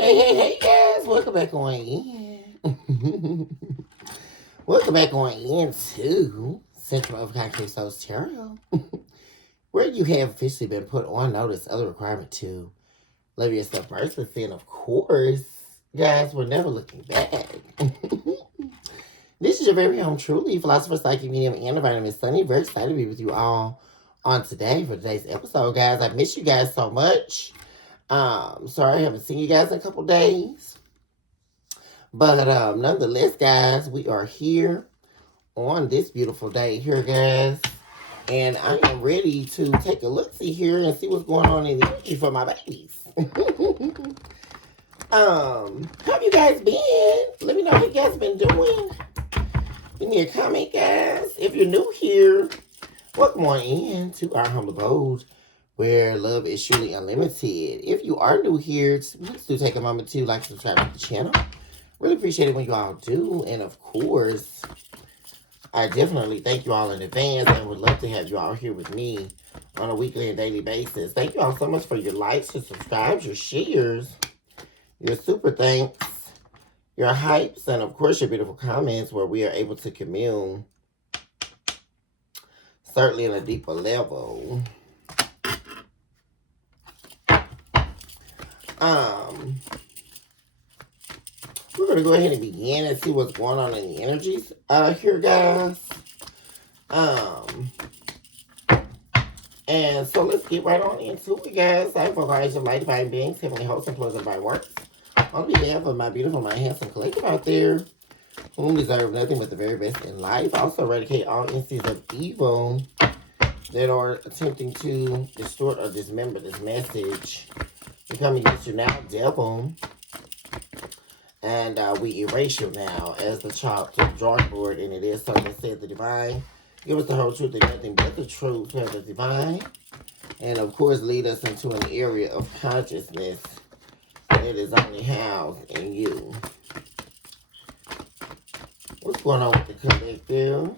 Hey guys, welcome back on in. Welcome back on into Central of Concrete Souls Tarot, where you have officially been put on notice of the requirement to love yourself mercilessly, and of course, guys, we're never looking back. This is your very own truly philosopher, psychic medium, and divine Miss Sunny. Very excited to be with you all on today for today's episode, guys. I miss you guys so much. Sorry I haven't seen you guys in a couple days. But nonetheless, guys, we are here on this beautiful day here, guys. And I am ready to take a look-see here and see what's going on in the energy for my babies. How have you guys been? Let me know how you guys been doing. Give me a comment, guys. If you're new here, welcome on in to our humble abode, where love is truly unlimited. If you are new here, please do take a moment to like, subscribe to the channel. Really appreciate it when you all do. And of course, I definitely thank you all in advance and would love to have you all here with me on a weekly and daily basis. Thank you all so much for your likes, your subscribes, your shares, your super thanks, your hypes, and of course your beautiful comments where we are able to commune, certainly on a deeper level. We're going to go ahead and begin and see what's going on in the energies here, guys. And so let's get right on into it, guys. I invoke your light, divine beings, heavenly hosts, and flows of divine works. On behalf of my beautiful, my handsome collective out there, whom deserve nothing but the very best in life. Also eradicate all instances of evil that are attempting to distort or dismember this message. We come against you now, devil. And we erase you now as the child to the drawing board. And it is so that said the divine. Give us the whole truth and nothing but the truth of the divine. And of course, lead us into an area of consciousness that is only housed in you. What's going on with the collective?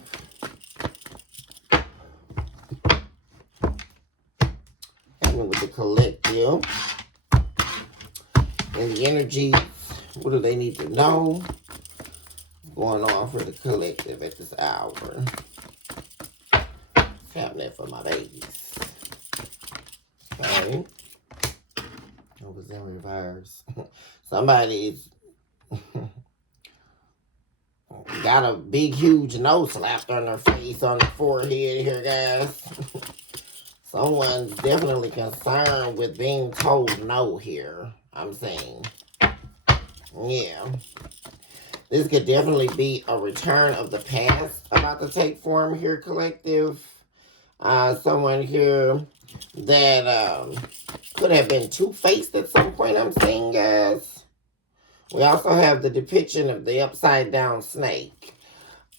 Happening with the collective. And the energies. What do they need to know? What's going on for the collective at this hour? What's happening for my babies? Okay. It was in reverse. Somebody's got a big, huge no slapped on their face, on their forehead here, guys. Someone's definitely concerned with being told no here, I'm saying. Yeah. This could definitely be a return of the past about to take form here, collective. Someone here that could have been two-faced at some point, I'm saying, guys. We also have the depiction of the upside-down snake.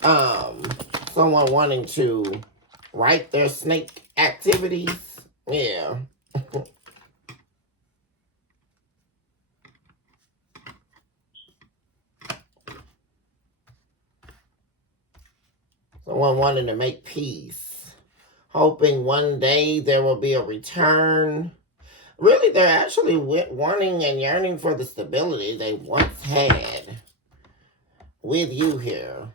Someone wanting to write their snake activities. Yeah. Someone wanting to make peace. Hoping one day there will be a return. Really, they're actually wanting and yearning for the stability they once had with you here.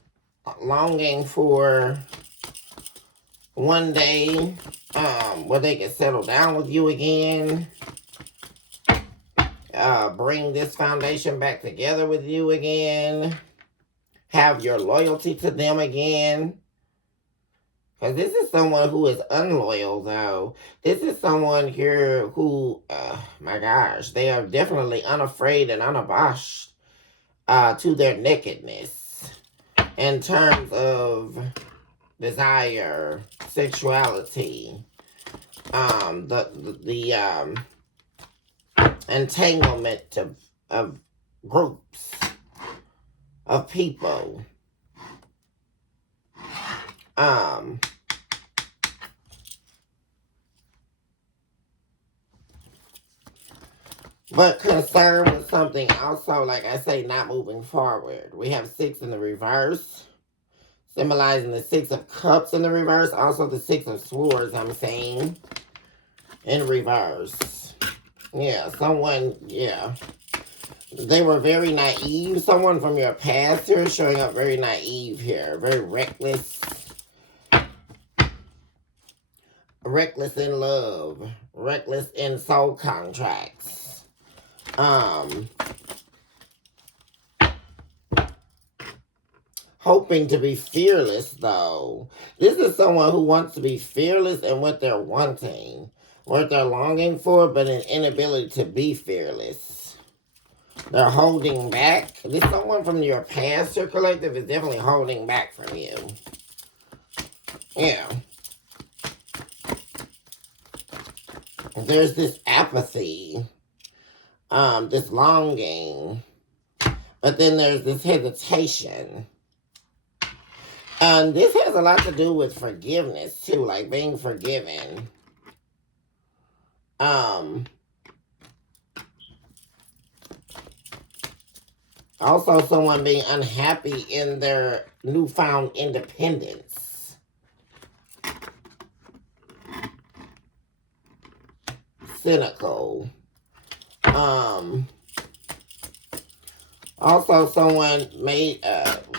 Longing for one day where they can settle down with you again. Bring this foundation back together with you again. Have your loyalty to them again. Because this is someone who is unloyal, though. This is someone here who, my gosh, they are definitely unafraid and unabashed to their nakedness in terms of desire, sexuality, the entanglement of groups, of people. But concerned with something also, like I say, not moving forward. We have 6 in the reverse, symbolizing the 6 of Cups in the reverse. Also the 6 of Swords, I'm saying, in reverse. Yeah, someone, yeah. They were very naive. Someone from your past here is showing up very naive here. Very reckless. Reckless in love. Reckless in soul contracts. Hoping to be fearless, though. This is someone who wants to be fearless in what they're wanting. What they're longing for, but an inability to be fearless. They're holding back. This someone from your past, your collective, is definitely holding back from you. Yeah. There's this apathy. This longing. But then there's this hesitation. And this has a lot to do with forgiveness, too. Like being forgiven. Also, someone being unhappy in their newfound independence. Cynical. Also, someone made,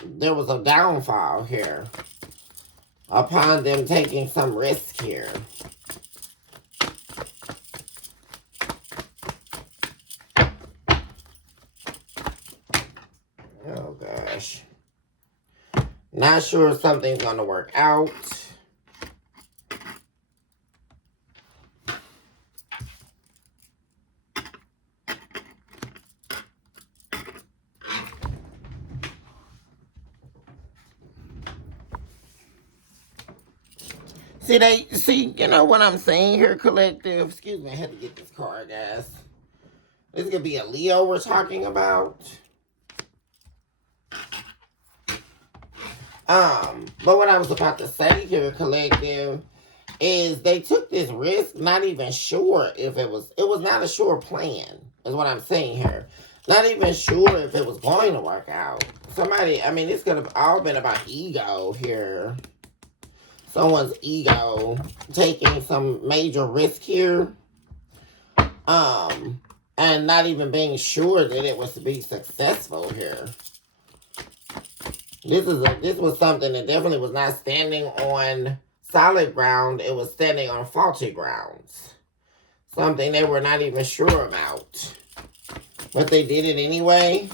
there was a downfall here upon them taking some risk here. Oh, gosh. Not sure if something's going to work out. See, you know what I'm saying here, collective? Excuse me, I had to get this card, guys. This could be a Leo we're talking about. But what I was about to say here, collective, is they took this risk, not even sure if it was not a sure plan, is what I'm saying here. Not even sure if it was going to work out. Somebody, I mean, this could have all been about ego here. Someone's ego taking some major risk here. And not even being sure that it was to be successful here. This was something that definitely was not standing on solid ground. It was standing on faulty grounds. Something they were not even sure about. But they did it anyway.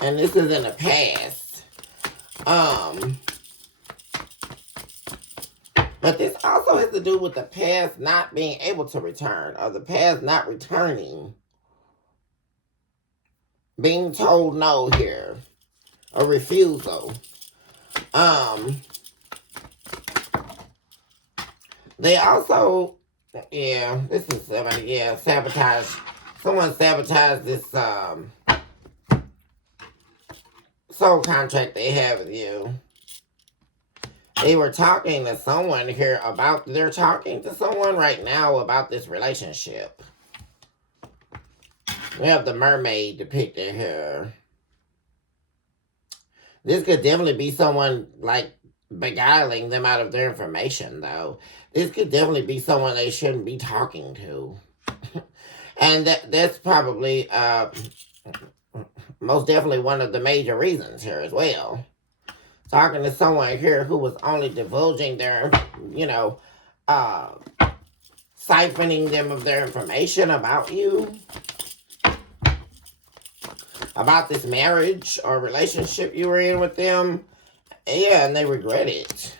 And this is in the past. But this also has to do with the past not being able to return, or the past not returning. Being told no here. A refusal. They also, yeah, this is somebody, yeah, sabotage. Someone sabotaged this, soul contract they have with you. They were talking to someone here about, they're talking to someone right now about this relationship. We have the mermaid depicted here. This could definitely be someone, like, beguiling them out of their information, though. This could definitely be someone they shouldn't be talking to. And that's probably, most definitely one of the major reasons here as well. Talking to someone here who was only divulging their, you know, siphoning them of their information about you. About this marriage or relationship you were in with them. Yeah, and they regret it.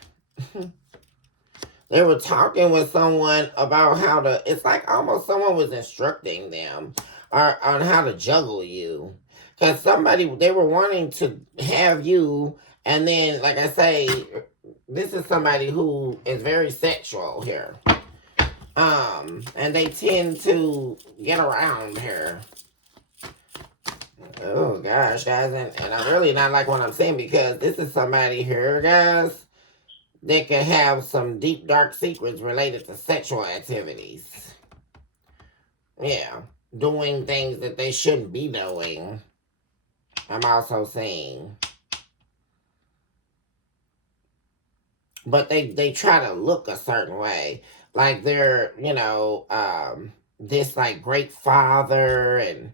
They were talking with someone about how to, it's like almost someone was instructing them on how to juggle you. Because they were wanting to have you, and then, like I say, this is somebody who is very sexual here. And they tend to get around here. Oh, gosh, guys. And I'm really not like what I'm saying, because this is somebody here, guys, that can have some deep, dark secrets related to sexual activities. Yeah. Doing things that they shouldn't be doing. I'm also saying. But they try to look a certain way. Like they're, you know, this like great father and,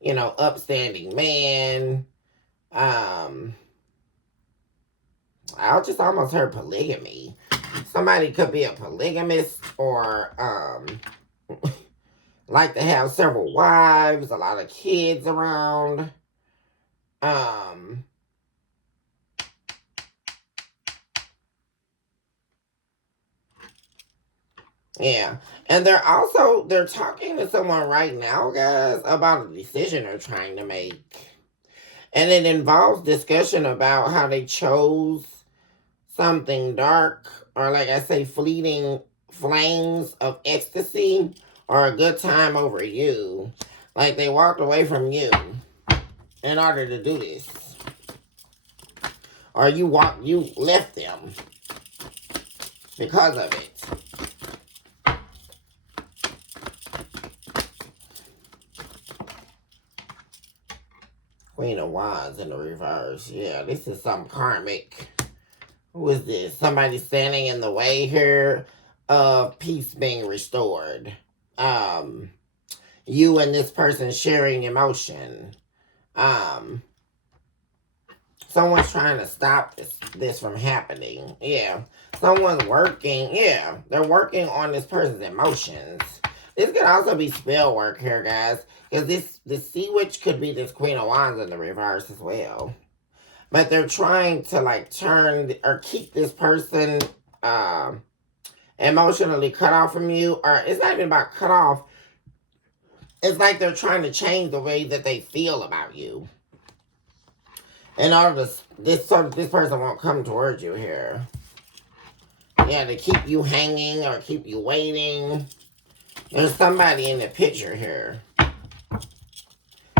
you know, upstanding man. I just almost heard polygamy. Somebody could be a polygamist or like to have several wives, a lot of kids around. Um yeah. And they're talking to someone right now, guys, about a decision they're trying to make. And it involves discussion about how they chose something dark, or like I say, fleeting flames of ecstasy, or a good time over you. Like they walked away from you in order to do this. Or you left them because of it. Queen of Wands in the reverse. Yeah, this is some karmic. Who is this? Somebody standing in the way here of peace being restored. You and this person sharing emotion. Someone's trying to stop this from happening. Yeah. Someone's working. Yeah. They're working on this person's emotions. This could also be spell work here, guys. Because this Sea Witch could be this Queen of Wands in the reverse as well. But they're trying to like turn or keep this person emotionally cut off from you. Or it's not even about cut off. It's like they're trying to change the way that they feel about you. In order to, this person won't come towards you here. Yeah, to keep you hanging or keep you waiting. There's somebody in the picture here.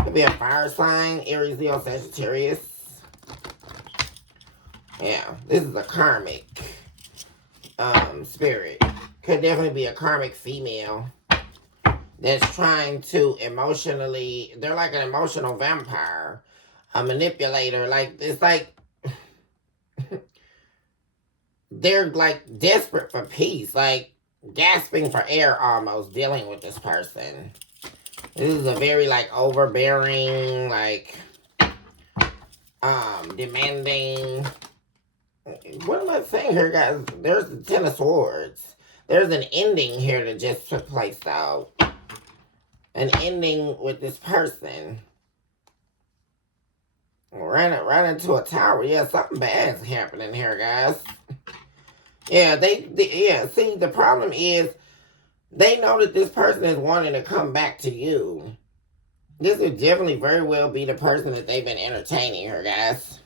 Could be a fire sign, Aries, Leo, Sagittarius. Yeah, this is a karmic spirit. Could definitely be a karmic female that's trying to emotionally, they're like an emotional vampire, a manipulator. Like, it's like they're like desperate for peace, like gasping for air almost, dealing with this person. This is a very like overbearing, like demanding. What am I saying here, guys? There's the Ten of Swords. There's an ending here that just took place, though. An ending with this person. Ran into a tower. Yeah, something bad's happening here, guys. Yeah, yeah, see, the problem is they know that this person is wanting to come back to you. This would definitely very well be the person that they've been entertaining here, guys.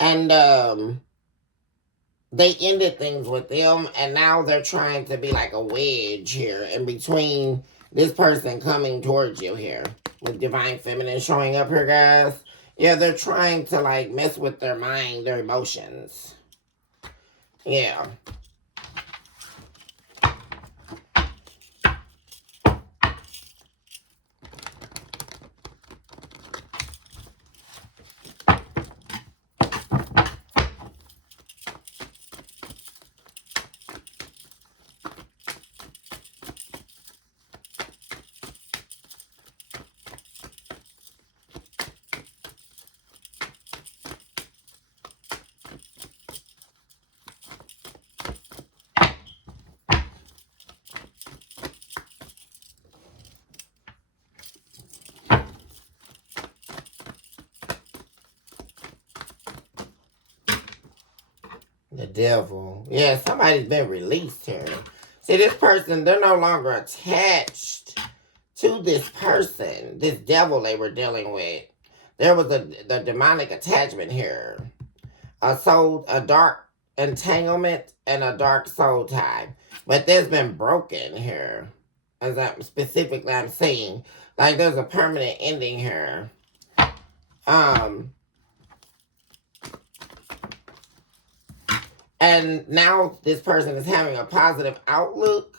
And they ended things with them, and now they're trying to be like a wedge here in between this person coming towards you here. With Divine Feminine showing up here, guys. Yeah, they're trying to like mess with their mind, their emotions. Yeah. The devil. Yeah, somebody's been released here. See, this person, they're no longer attached to this person, this devil they were dealing with. There was the demonic attachment here. A dark entanglement and a dark soul tie. But there's been broken here. As I'm saying. Like there's a permanent ending here. And now this person is having a positive outlook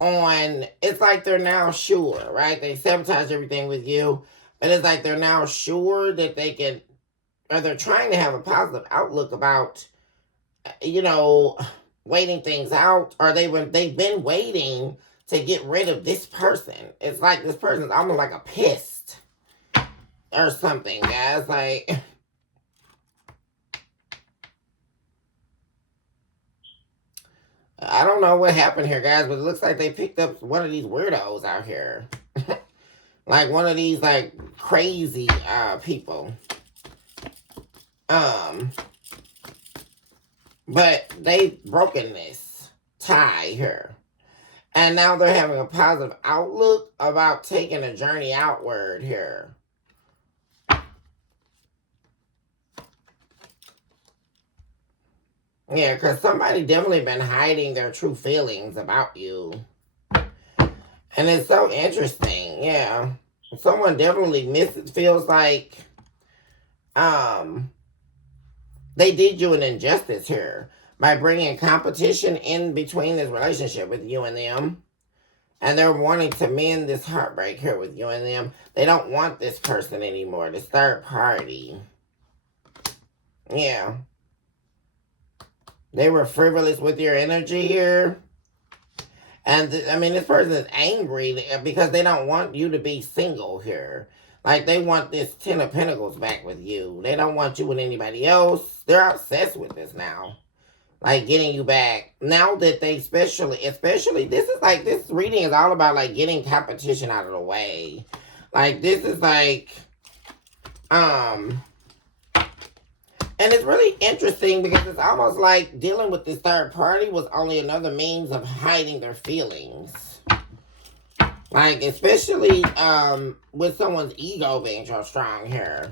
on, it's like they're now sure, right? They sabotage everything with you, but it's like they're now sure that they can, or they're trying to have a positive outlook about, you know, waiting things out, or they've been waiting to get rid of this person. It's like this person's almost like a pest or something, guys. Like, I don't know what happened here, guys, but it looks like they picked up one of these weirdos out here. Like one of these, like, crazy people. But they've broken this tie here. And now they're having a positive outlook about taking a journey outward here. Yeah, because somebody definitely been hiding their true feelings about you. And it's so interesting, yeah. Someone definitely feels like they did you an injustice here by bringing competition in between this relationship with you and them. And they're wanting to mend this heartbreak here with you and them. They don't want this person anymore, this third party. Yeah. They were frivolous with your energy here. And, I mean, this person is angry because they don't want you to be single here. Like, they want this 10 of Pentacles back with you. They don't want you with anybody else. They're obsessed with this now. Like, getting you back. Now that they especially, this is like, this reading is all about, like, getting competition out of the way. Like, this is like, and it's really interesting because it's almost like dealing with this third party was only another means of hiding their feelings. Like, especially with someone's ego being so strong here.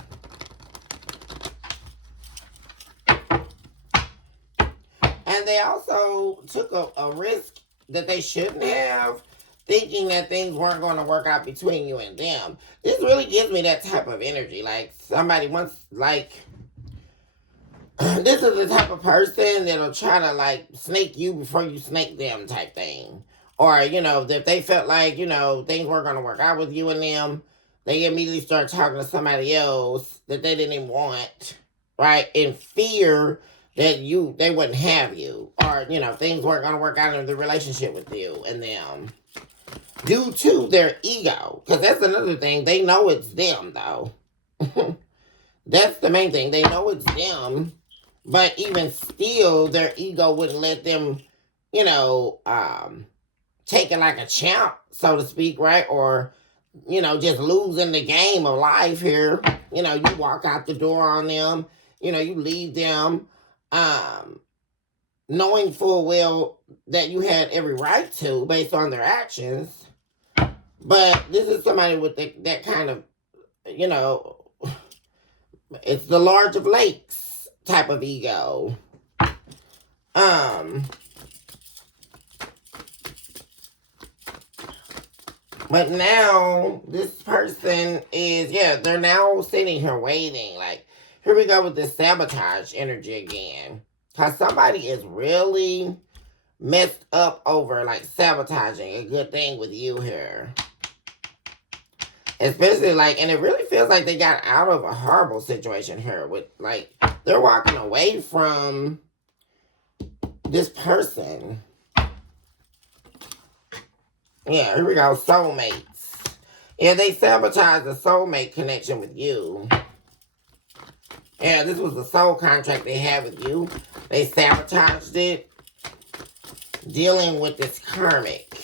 And they also took a risk that they shouldn't have, thinking that things weren't going to work out between you and them. This really gives me that type of energy. Like, somebody wants, like, this is the type of person that'll try to, like, snake you before you snake them type thing. Or, you know, if they felt like, you know, things weren't going to work out with you and them, they immediately start talking to somebody else that they didn't even want, right? In fear that they wouldn't have you. Or, you know, things weren't going to work out in the relationship with you and them. Due to their ego. Because that's another thing. They know it's them, though. That's the main thing. They know it's them. But even still, their ego wouldn't let them, you know, take it like a champ, so to speak, right? Or, you know, just losing the game of life here. You know, you walk out the door on them. You know, you leave them knowing full well that you had every right to based on their actions. But this is somebody with that kind of, you know, it's the large of lakes type of ego. But now this person is, yeah, they're now sitting here waiting. Like, here we go with this sabotage energy again. Because somebody is really messed up over, like, sabotaging a good thing with you here. Especially, like, and it really feels like they got out of a horrible situation here with, like, they're walking away from this person. Yeah, here we go, soulmates. Yeah, they sabotaged the soulmate connection with you. Yeah, this was the soul contract they had with you. They sabotaged it. Dealing with this karmic.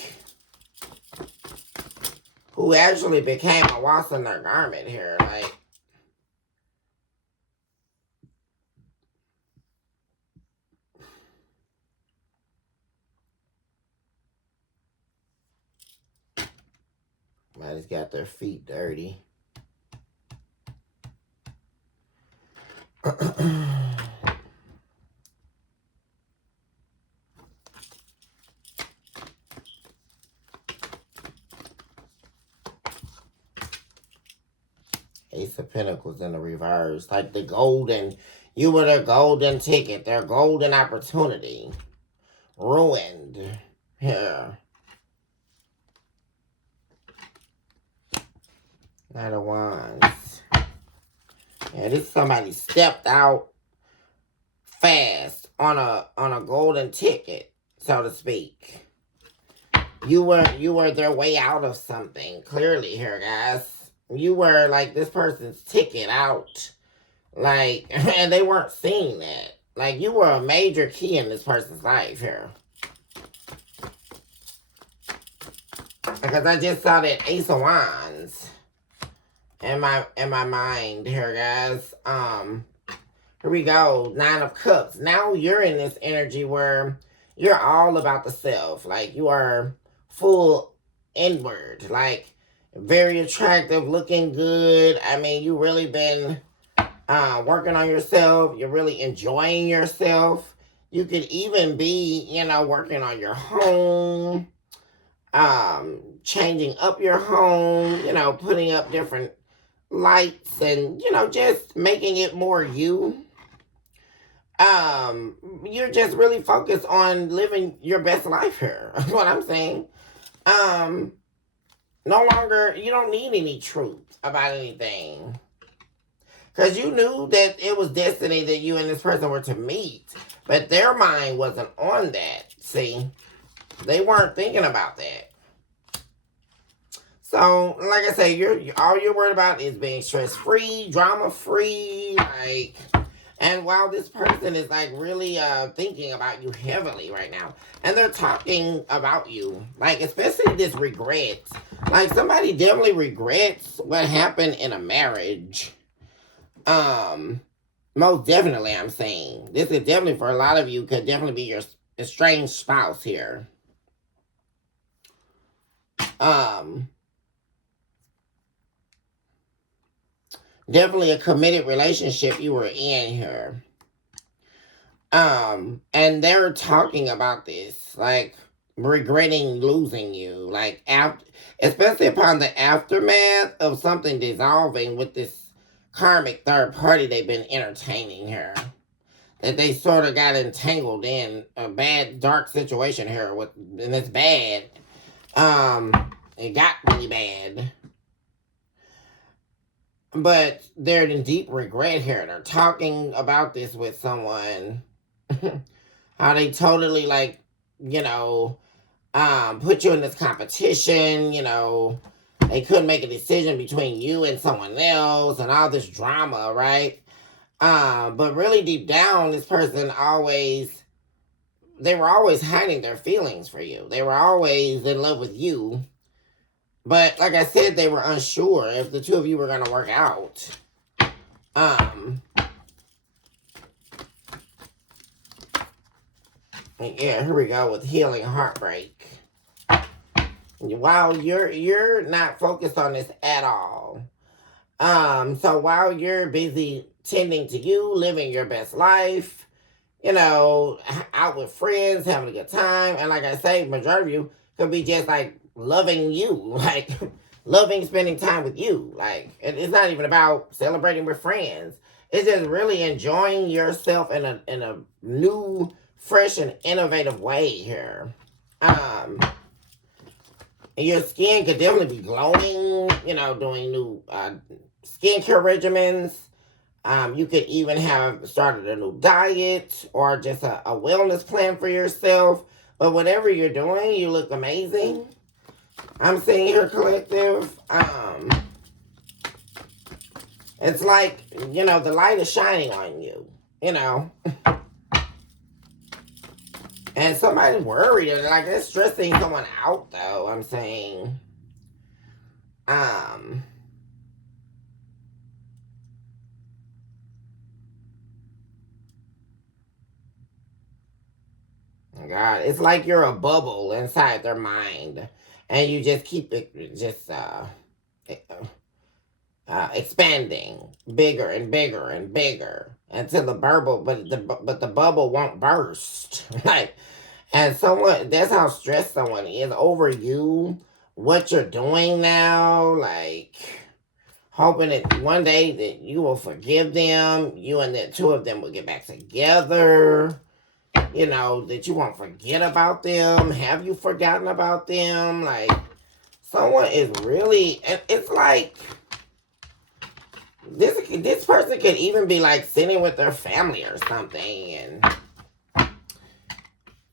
Who actually became a wasp in their garment here. Like, somebody's got their feet dirty. Ace of Pentacles in the reverse. Like the golden, you were their golden ticket, their golden opportunity. Ruined. Yeah. Knight of Wands. Yeah, this somebody stepped out fast on a golden ticket, so to speak. You were their way out of something, clearly here, guys. You were like this person's ticket out. Like, and they weren't seeing that. Like, you were a major key in this person's life here. Because I just saw that Ace of Wands in my mind here, guys. Here we go. 9 of Cups. Now you're in this energy where you're all about the self. Like, you are full inward. Like, very attractive, looking good. I mean, you really been working on yourself. You're really enjoying yourself. You could even be, you know, working on your home. Changing up your home. You know, putting up different lights and, you know, just making it more you. You're just really focused on living your best life here. That's what I'm saying. No longer, you don't need any truth about anything. Because you knew that it was destiny that you and this person were to meet. But their mind wasn't on that. See? They weren't thinking about that. So, like I say, all you're worried about is being stress-free, drama-free, like... And while this person is like really thinking about you heavily right now, and they're talking about you, like especially this regret, like somebody definitely regrets what happened in a marriage. Most definitely, I'm saying this is definitely for a lot of you could definitely be your estranged spouse here. Definitely a committed relationship you were in here. And they're talking about this, like regretting losing you, like especially upon the aftermath of something dissolving with this karmic third party they've been entertaining here. That they sort of got entangled in a bad, dark situation here and it's bad. It got really bad. But they're in deep regret here. They're talking about this with someone. How they totally, like, you know, put you in this competition, you know. They couldn't make a decision between you and someone else and all this drama, right? But really deep down, this person they were always hiding their feelings for you. They were always in love with you. But like I said, they were unsure if the two of you were going to work out. Yeah, here we go with healing heartbreak. While you're not focused on this at all. So while you're busy tending to you, living your best life, you know, out with friends, having a good time, and like I say, majority of you could be just like loving you, like loving spending time with you. Like it's not even about celebrating with friends. It's just really enjoying yourself in a new, fresh, and innovative way here. Your skin could definitely be glowing, you know, doing new skincare regimens. You could even have started a new diet or just a wellness plan for yourself. But whatever you're doing, you look amazing. I'm seeing here, collective. It's like, you know, the light is shining on you, you know. And somebody's worried, like they're stressing someone out, though, I'm saying. God, it's like you're a bubble inside their mind. And you just keep it just expanding bigger and bigger and bigger until the bubble, but the bubble won't burst. Like, and someone, that's how stressed someone is over you, what you're doing now, like hoping that one day that you will forgive them, you and the two of them will get back together. You know, that you won't forget about them. Have you forgotten about them? Like, someone is really, it's like, this person could even be like sitting with their family or something. And,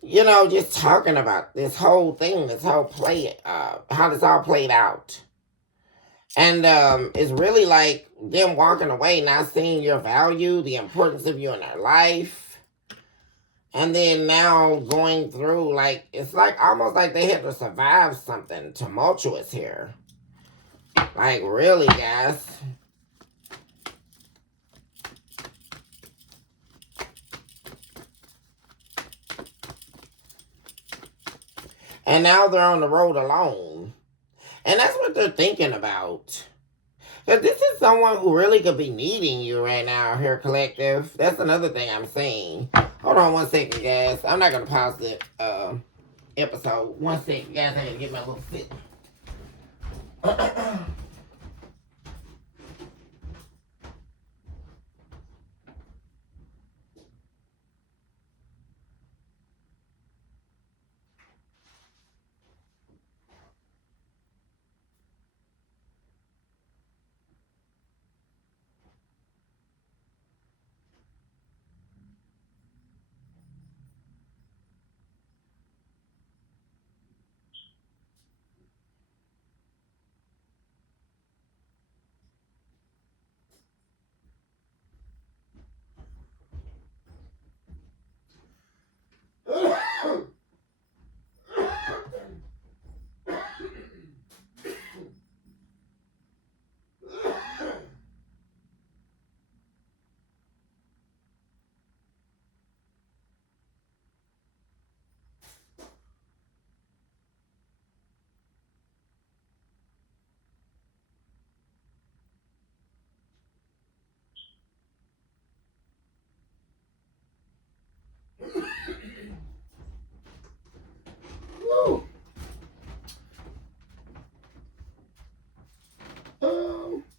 you know, just talking about this whole thing, this whole play, how this all played out. And it's really like them walking away, not seeing your value, the importance of you in their life. And then now going through, like, it's like almost like they had to survive something tumultuous here. Like, really, guys. And now they're on the road alone. And that's what they're thinking about. Because this is someone who really could be needing you right now here, collective. That's another thing I'm seeing. Hold on 1 second, guys. I'm not going to pause the episode. 1 second, guys. I got to get my little sip.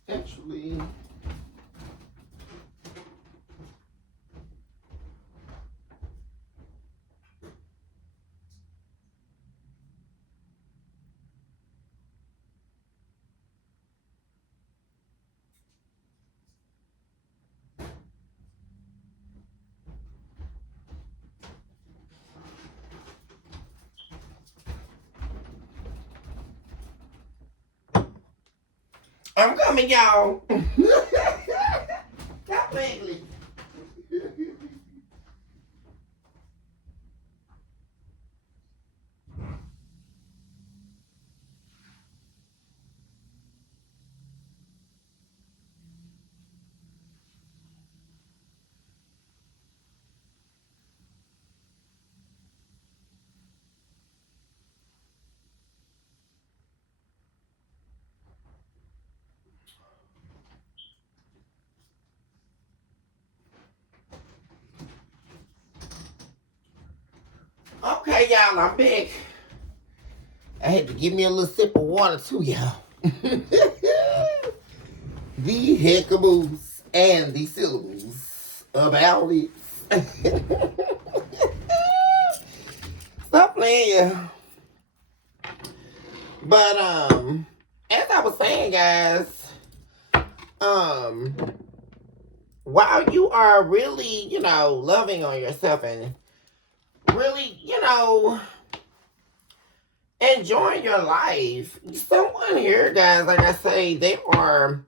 Actually, I'm coming, y'all. Stop playing. Okay, y'all, I'm back. I had to give me a little sip of water too, y'all. The heckaboos and the syllables about it. Stop playing, yeah. But as I was saying, guys, while you are really, you know, loving on yourself and really, you know, enjoying your life, someone here, guys, like I say, they are.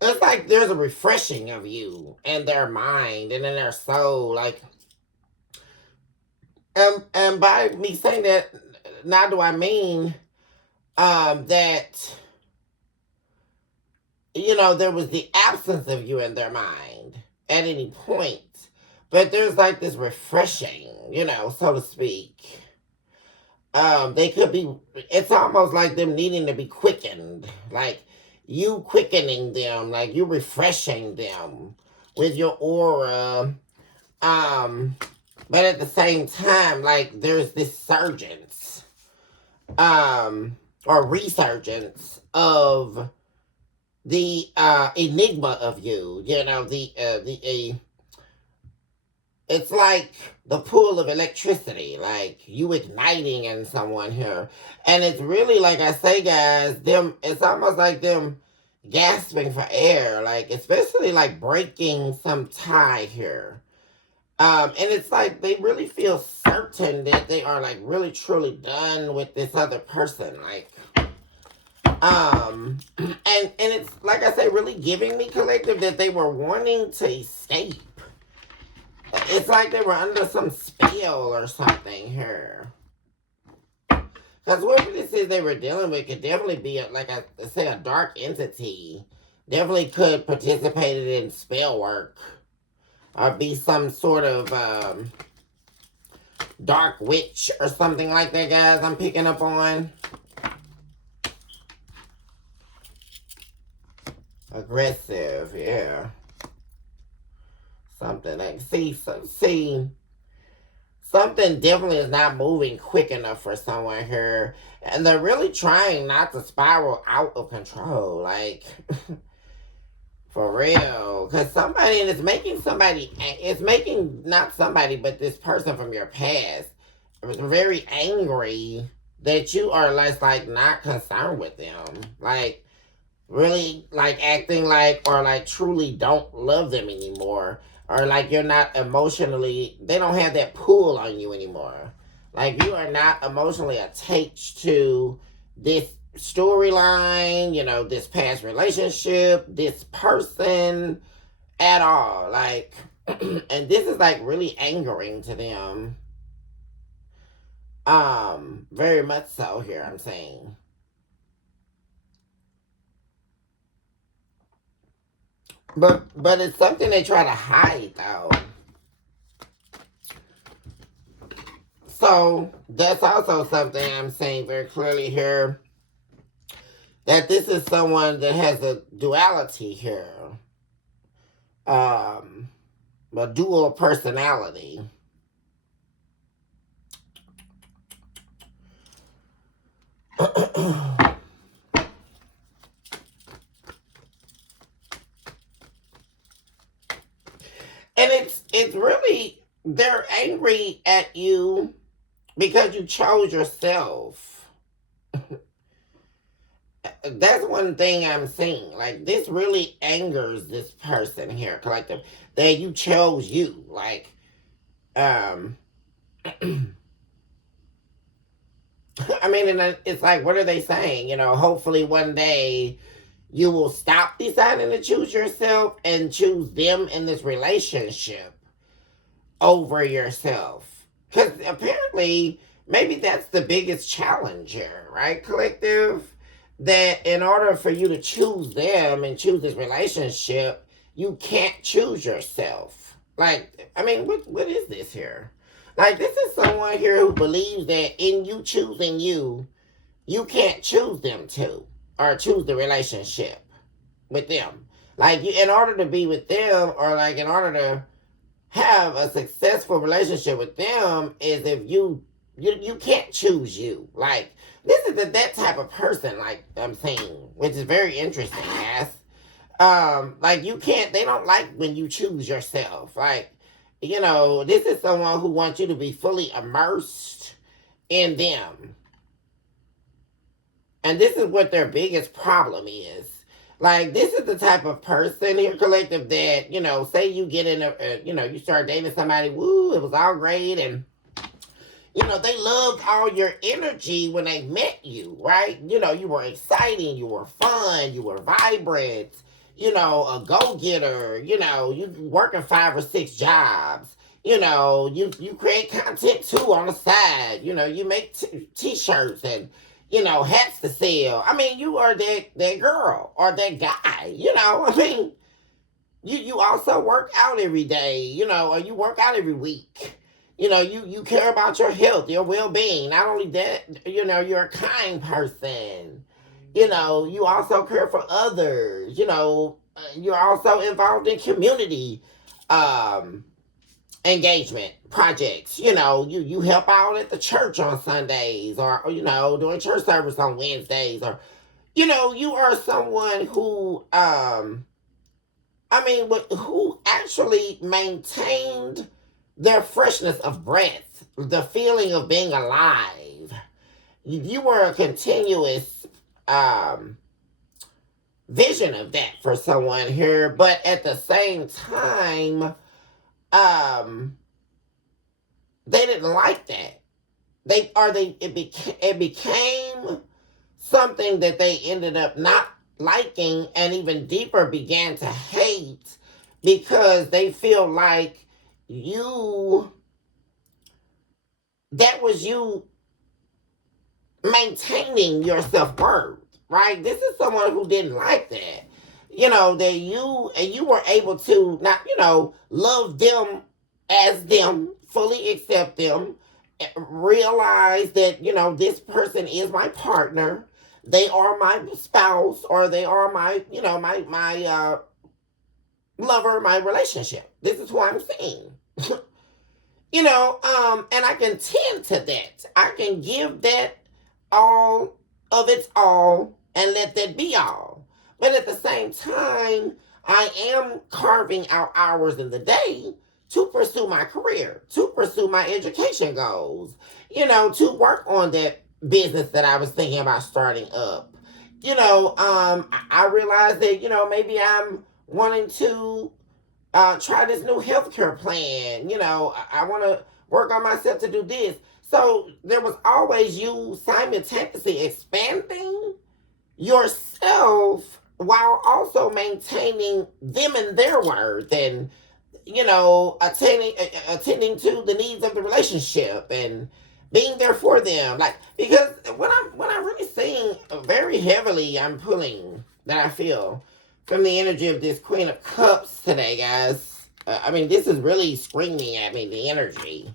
It's like there's a refreshing of you in their mind and in their soul, like. And by me saying that, now do I mean that, you know, there was the absence of you in their mind at any point. But there's like this refreshing, you know, so to speak. They could be, it's almost like them needing to be quickened. Like you quickening them, like you refreshing them with your aura. But at the same time, like there's this surgence, or resurgence of the enigma of you. You know, it's like the pool of electricity, like you igniting in someone here. And it's really, like I say, guys, it's almost like them gasping for air, like especially like breaking some tie here. And it's like they really feel certain that they are like really truly done with this other person. Like, and it's like I say, really giving me collective that they were wanting to escape. It's like they were under some spell or something here. Because whoever this is they were dealing with could definitely be, like I say, a dark entity. Definitely could participate in spell work. Or be some sort of dark witch or something like that, guys. I'm picking up on. Aggressive, yeah. Something like, see, something definitely is not moving quick enough for someone here. And they're really trying not to spiral out of control. Like, for real. Because somebody, and it's making somebody, it's making not somebody, but this person from your past very angry that you are less like not concerned with them. Like, really like acting like, or like truly don't love them anymore, or like you're not emotionally, they don't have that pull on you anymore. Like you are not emotionally attached to this storyline, you know, this past relationship, this person at all. Like, and this is like really angering to them. Very much so here, I'm saying. But it's something they try to hide though. So that's also something I'm saying very clearly here. That this is someone that has a duality here. Um a dual personality. And it's really, they're angry at you because you chose yourself. That's one thing I'm seeing. Like this really angers this person here, collective, that you chose you. Like, I mean, and it's like, what are they saying? You know, hopefully one day you will stop deciding to choose yourself and choose them in this relationship over yourself. Because apparently, maybe that's the biggest challenge here, right, collective? That in order for you to choose them and choose this relationship, you can't choose yourself. Like, I mean, what is this here? Like, this is someone here who believes that in you choosing you, you can't choose them too, or choose the relationship with them. Like, you, in order to be with them, or like in order to have a successful relationship with them, is if you can't choose you. Like this is that type of person, like I'm saying, which is very interesting, guys. Like you can't, they don't like when you choose yourself. Like, you know, this is someone who wants you to be fully immersed in them. And this is what their biggest problem is. Like, this is the type of person here, collective, that, you know, say you get in you know, you start dating somebody, woo, it was all great, and, you know, they loved all your energy when they met you, right? You know, you were exciting, you were fun, you were vibrant, you know, a go-getter, you know, you working 5 or 6 jobs. You know, you create content too on the side. You know, you make t-shirts and, you know, hats to sell. I mean, you are that girl or that guy. You know, I mean, you also work out every day. You know, or you work out every week. You know, you care about your health, your well-being. Not only that, you know, you're a kind person. You know, you also care for others. You know, you're also involved in community engagement projects. You know, you help out at the church on Sundays, or you know, doing church service on Wednesdays, or you know, you are someone who I mean, who actually maintained their freshness of breath, the feeling of being alive. You were a continuous vision of that for someone here, but at the same time, they didn't like that. It became something that they ended up not liking, and even deeper began to hate, because they feel like you that was you maintaining your self-worth, right? This is someone who didn't like that. That you were able to not, love them as them, fully accept them, realize that, this person is my partner. They are my spouse, or they are my, my lover, my relationship. This is who I'm seeing. And I can tend to that. I can give that all of its all and let that be all. But at the same time, I am carving out hours in the day to pursue my career, to pursue my education goals, to work on that business that I was thinking about starting up. I realized that, maybe I'm wanting to try this new healthcare plan. I want to work on myself to do this. So there was always you simultaneously expanding yourself while also maintaining them and their worth, and attending to the needs of the relationship and being there for them. Like, because when I'm really seeing very heavily, I'm pulling that I feel from the energy of this Queen of Cups today, guys. This is really screaming at me, the energy.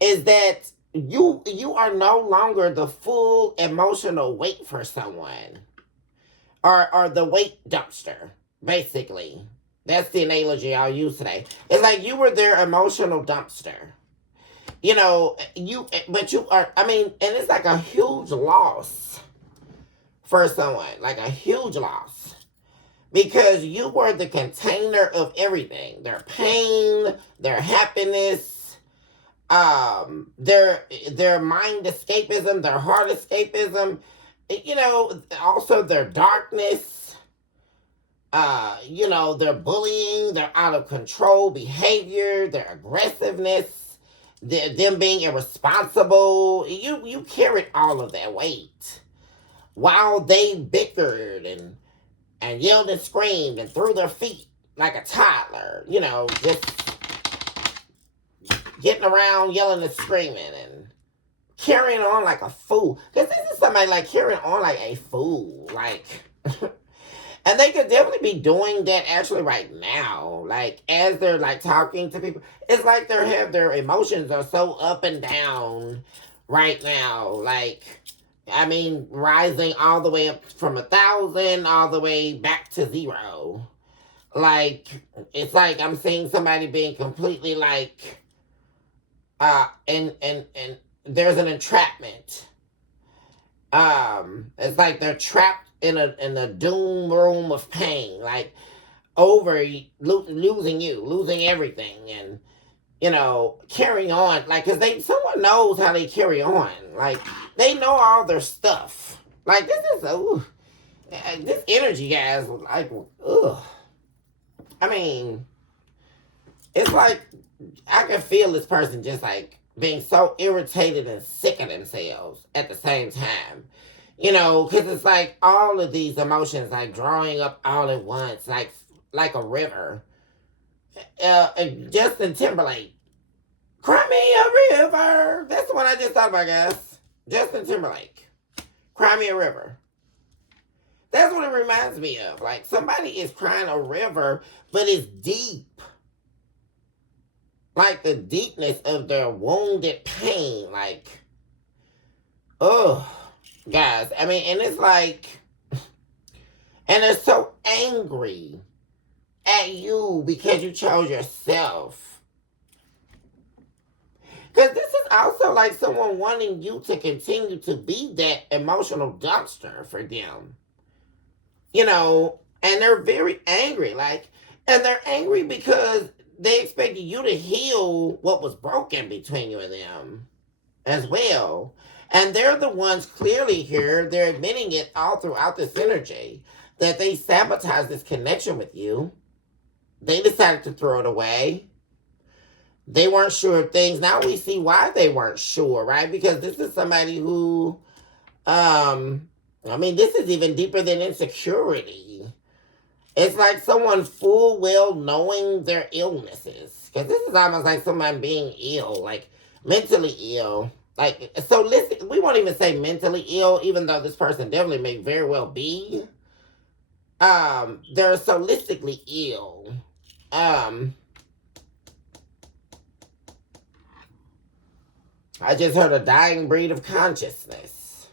Is that you are no longer the full emotional weight for someone, or the weight dumpster, basically. That's the analogy I'll use today. It's like you were their emotional dumpster. But you are, and it's like a huge loss for someone, like a huge loss, because you were the container of everything: their pain, their happiness, their mind escapism, their heart escapism, also their darkness, their bullying, their out of control behavior, their aggressiveness, them being irresponsible. You carried all of that weight while they bickered and yelled and screamed and threw their feet like a toddler, just getting around, yelling and screaming and carrying on like a fool. Because this is somebody like carrying on like a fool. Like, and they could definitely be doing that actually right now. Like, as they're like talking to people, it's like their emotions are so up and down right now. Like, rising all the way up from 1,000 all the way back to 0. Like, it's like I'm seeing somebody being completely like, and there's an entrapment. It's like they're trapped in a doom room of pain, like over losing everything, and carrying on, like, because someone knows how they carry on, like they know all their stuff. Like, this is this energy, guys, like, ugh. It's like I can feel this person just like being so irritated and sick of themselves at the same time. Because it's like all of these emotions like drawing up all at once, like a river. Justin Timberlake, "Cry Me a River." That's the one I just thought about, guys. Justin Timberlake, "Cry Me a River." That's what it reminds me of. Like, somebody is crying a river, but it's deep. Like the deepness of their wounded pain. Like, oh, guys. And it's like, and they're so angry at you because you chose yourself. Because this is also like someone wanting you to continue to be that emotional dumpster for them. And they're very angry. Like, and they're angry because they expected you to heal what was broken between you and them as well. And they're the ones clearly here, they're admitting it all throughout this energy, that they sabotaged this connection with you. They decided to throw it away. They weren't sure of things. Now we see why they weren't sure, right? Because this is somebody who, I mean, this is even deeper than insecurity. It's like someone full well knowing their illnesses. Because this is almost like someone being ill, like mentally ill. Like, so listen, we won't even say mentally ill, even though this person definitely may very well be. They're solistically ill. I just heard a dying breed of consciousness.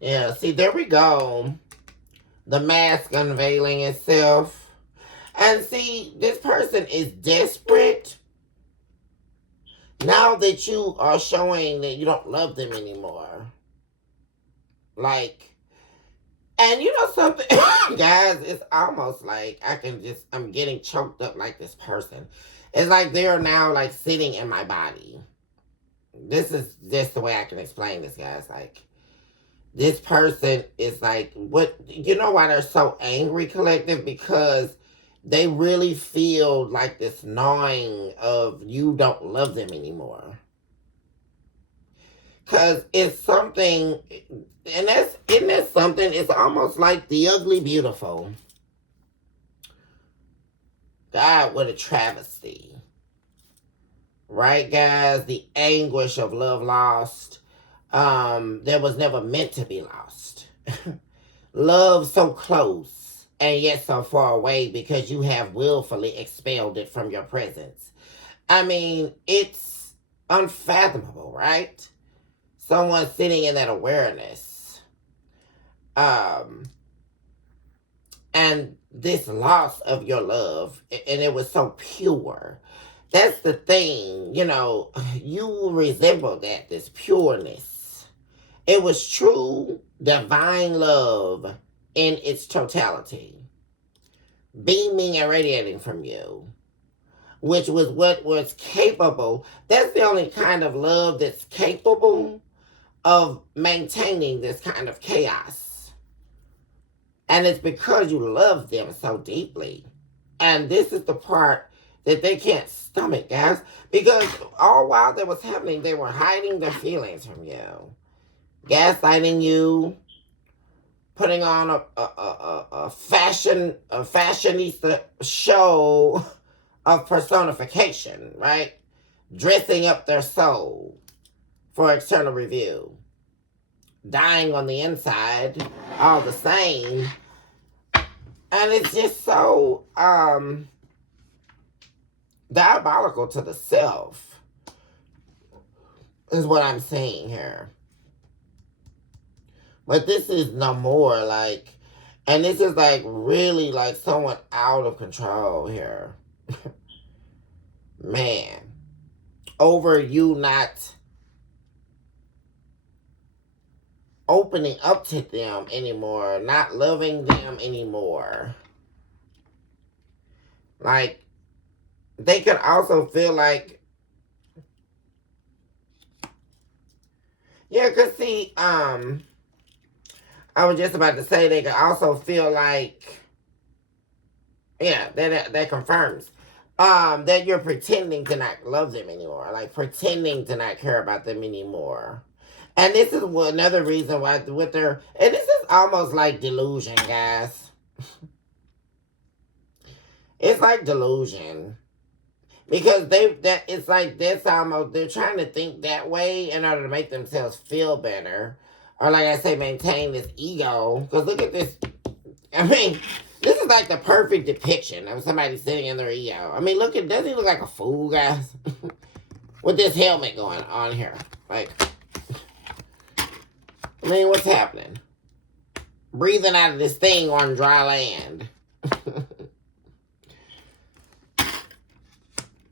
Yeah, see, there we go. The mask unveiling itself. And see, this person is desperate now that you are showing that you don't love them anymore. Like, and you know something, guys, it's almost like I'm getting choked up like this person. It's like they're now like sitting in my body. This is just the way I can explain this, guys. Like, this person is like, what, you know why they're so angry, collective? Because they really feel like this gnawing of you don't love them anymore. Because it's something, and isn't that something? It's almost like the ugly beautiful. God, what a travesty. Right, guys? The anguish of love lost. That was never meant to be lost. Love so close and yet so far away because you have willfully expelled it from your presence. I mean, it's unfathomable, right? Someone sitting in that awareness. And this loss of your love, and it was so pure. That's the thing, you know, you resemble that, this pureness. It was true divine love in its totality, beaming and radiating from you, which was what was capable. That's the only kind of love that's capable of maintaining this kind of chaos. And it's because you love them so deeply. And this is the part that they can't stomach, guys. Because all while that was happening, they were hiding their feelings from you. Gaslighting you. Putting on a fashionista show of personification, right? Dressing up their soul for external review. Dying on the inside, all the same. And it's just so diabolical to the self, is what I'm saying here. But this is no more like, and this is like really like someone out of control here. Man. Over you not opening up to them anymore, not loving them anymore. Like, they could also feel like, yeah, because see, I was just about to say they could also feel like, yeah, that confirms, that you're pretending to not love them anymore, like pretending to not care about them anymore. And this is another reason why with their, and this is almost like delusion, guys. It's like delusion. Because it's like that's almost, they're trying to think that way in order to make themselves feel better. Or like I say, maintain this ego. Because look at this. I mean, this is like the perfect depiction of somebody sitting in their ego. I mean, doesn't he look like a fool, guys? With this helmet going on here. Like, I mean, what's happening? Breathing out of this thing on dry land.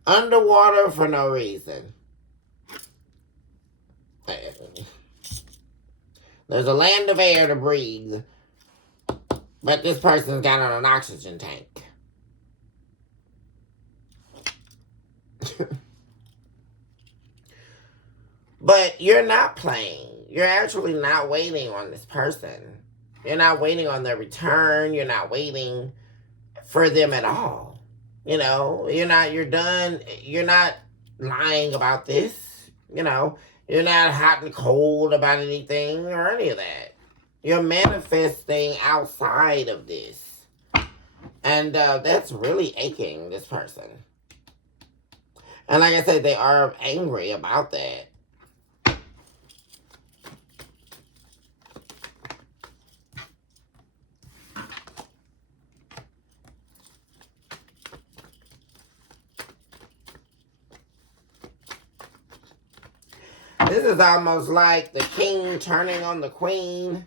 Underwater for no reason. There's a land of air to breathe, but this person's got on an oxygen tank. But you're not playing. You're actually not waiting on this person. You're not waiting on their return. You're not waiting for them at all. You're done. You're not lying about this. You're not hot and cold about anything or any of that. You're manifesting outside of this. And that's really aching this person. And like I said, they are angry about that. This is almost like the king turning on the queen.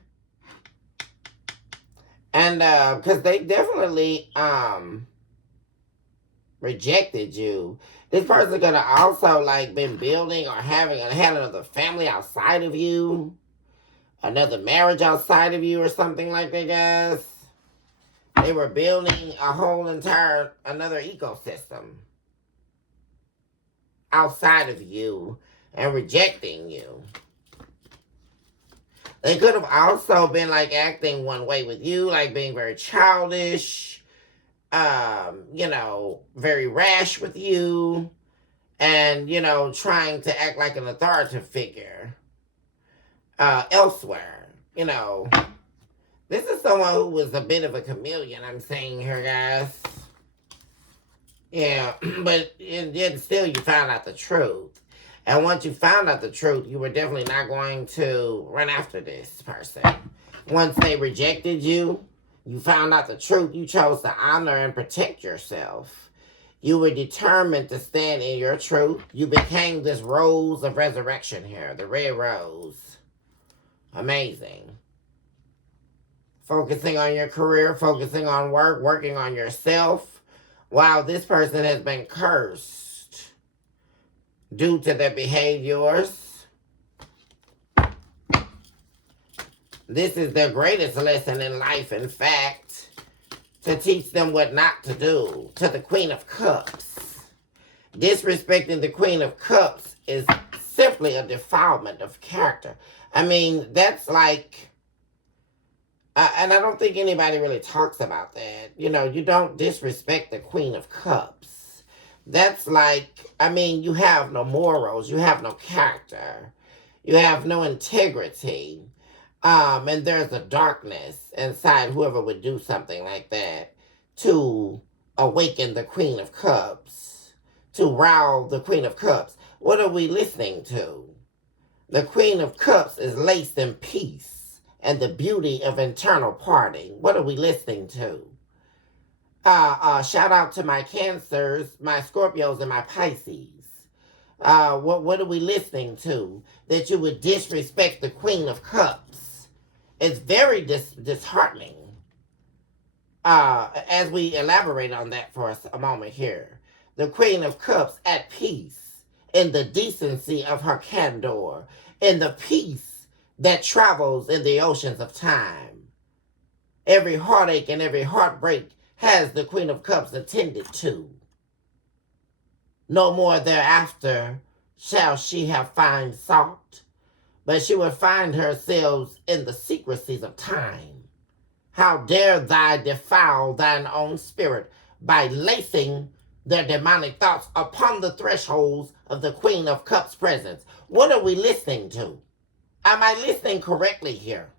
And because they definitely rejected you. This person's gonna also like been building or had another family outside of you, another marriage outside of you or something like that, guys. They were building a whole entire another ecosystem outside of you and rejecting you. They could have also been like acting one way with you, like being very childish, very rash with you, and, trying to act like an authoritative figure elsewhere. This is someone who was a bit of a chameleon, I'm saying here, guys. Yeah, but yet still you found out the truth. And once you found out the truth, you were definitely not going to run after this person. Once they rejected you, you found out the truth, you chose to honor and protect yourself. You were determined to stand in your truth. You became this rose of resurrection here, the red rose. Amazing. Focusing on your career, focusing on work, working on yourself. Wow, this person has been cursed due to their behaviors. This is their greatest lesson in life, in fact, to teach them what not to do. To the Queen of Cups. Disrespecting the Queen of Cups is simply a defilement of character. I mean, that's like, and I don't think anybody really talks about that. You don't disrespect the Queen of Cups. That's like, you have no morals, you have no character, you have no integrity. And there's a darkness inside whoever would do something like that to awaken the Queen of Cups, to rouse the Queen of Cups. What are we listening to? The Queen of Cups is laced in peace and the beauty of internal parting. What are we listening to? Shout out to my Cancers, my Scorpios, and my Pisces. What are we listening to? That you would disrespect the Queen of Cups. It's very disheartening. As we elaborate on that for a moment here. The Queen of Cups at peace, in the decency of her candor, in the peace that travels in the oceans of time. Every heartache and every heartbreak has the Queen of Cups attended to. No more thereafter shall she have find sought, but she will find herself in the secrecies of time. How dare thy defile thine own spirit by lacing their demonic thoughts upon the thresholds of the Queen of Cups' presence? What are we listening to? Am I listening correctly here?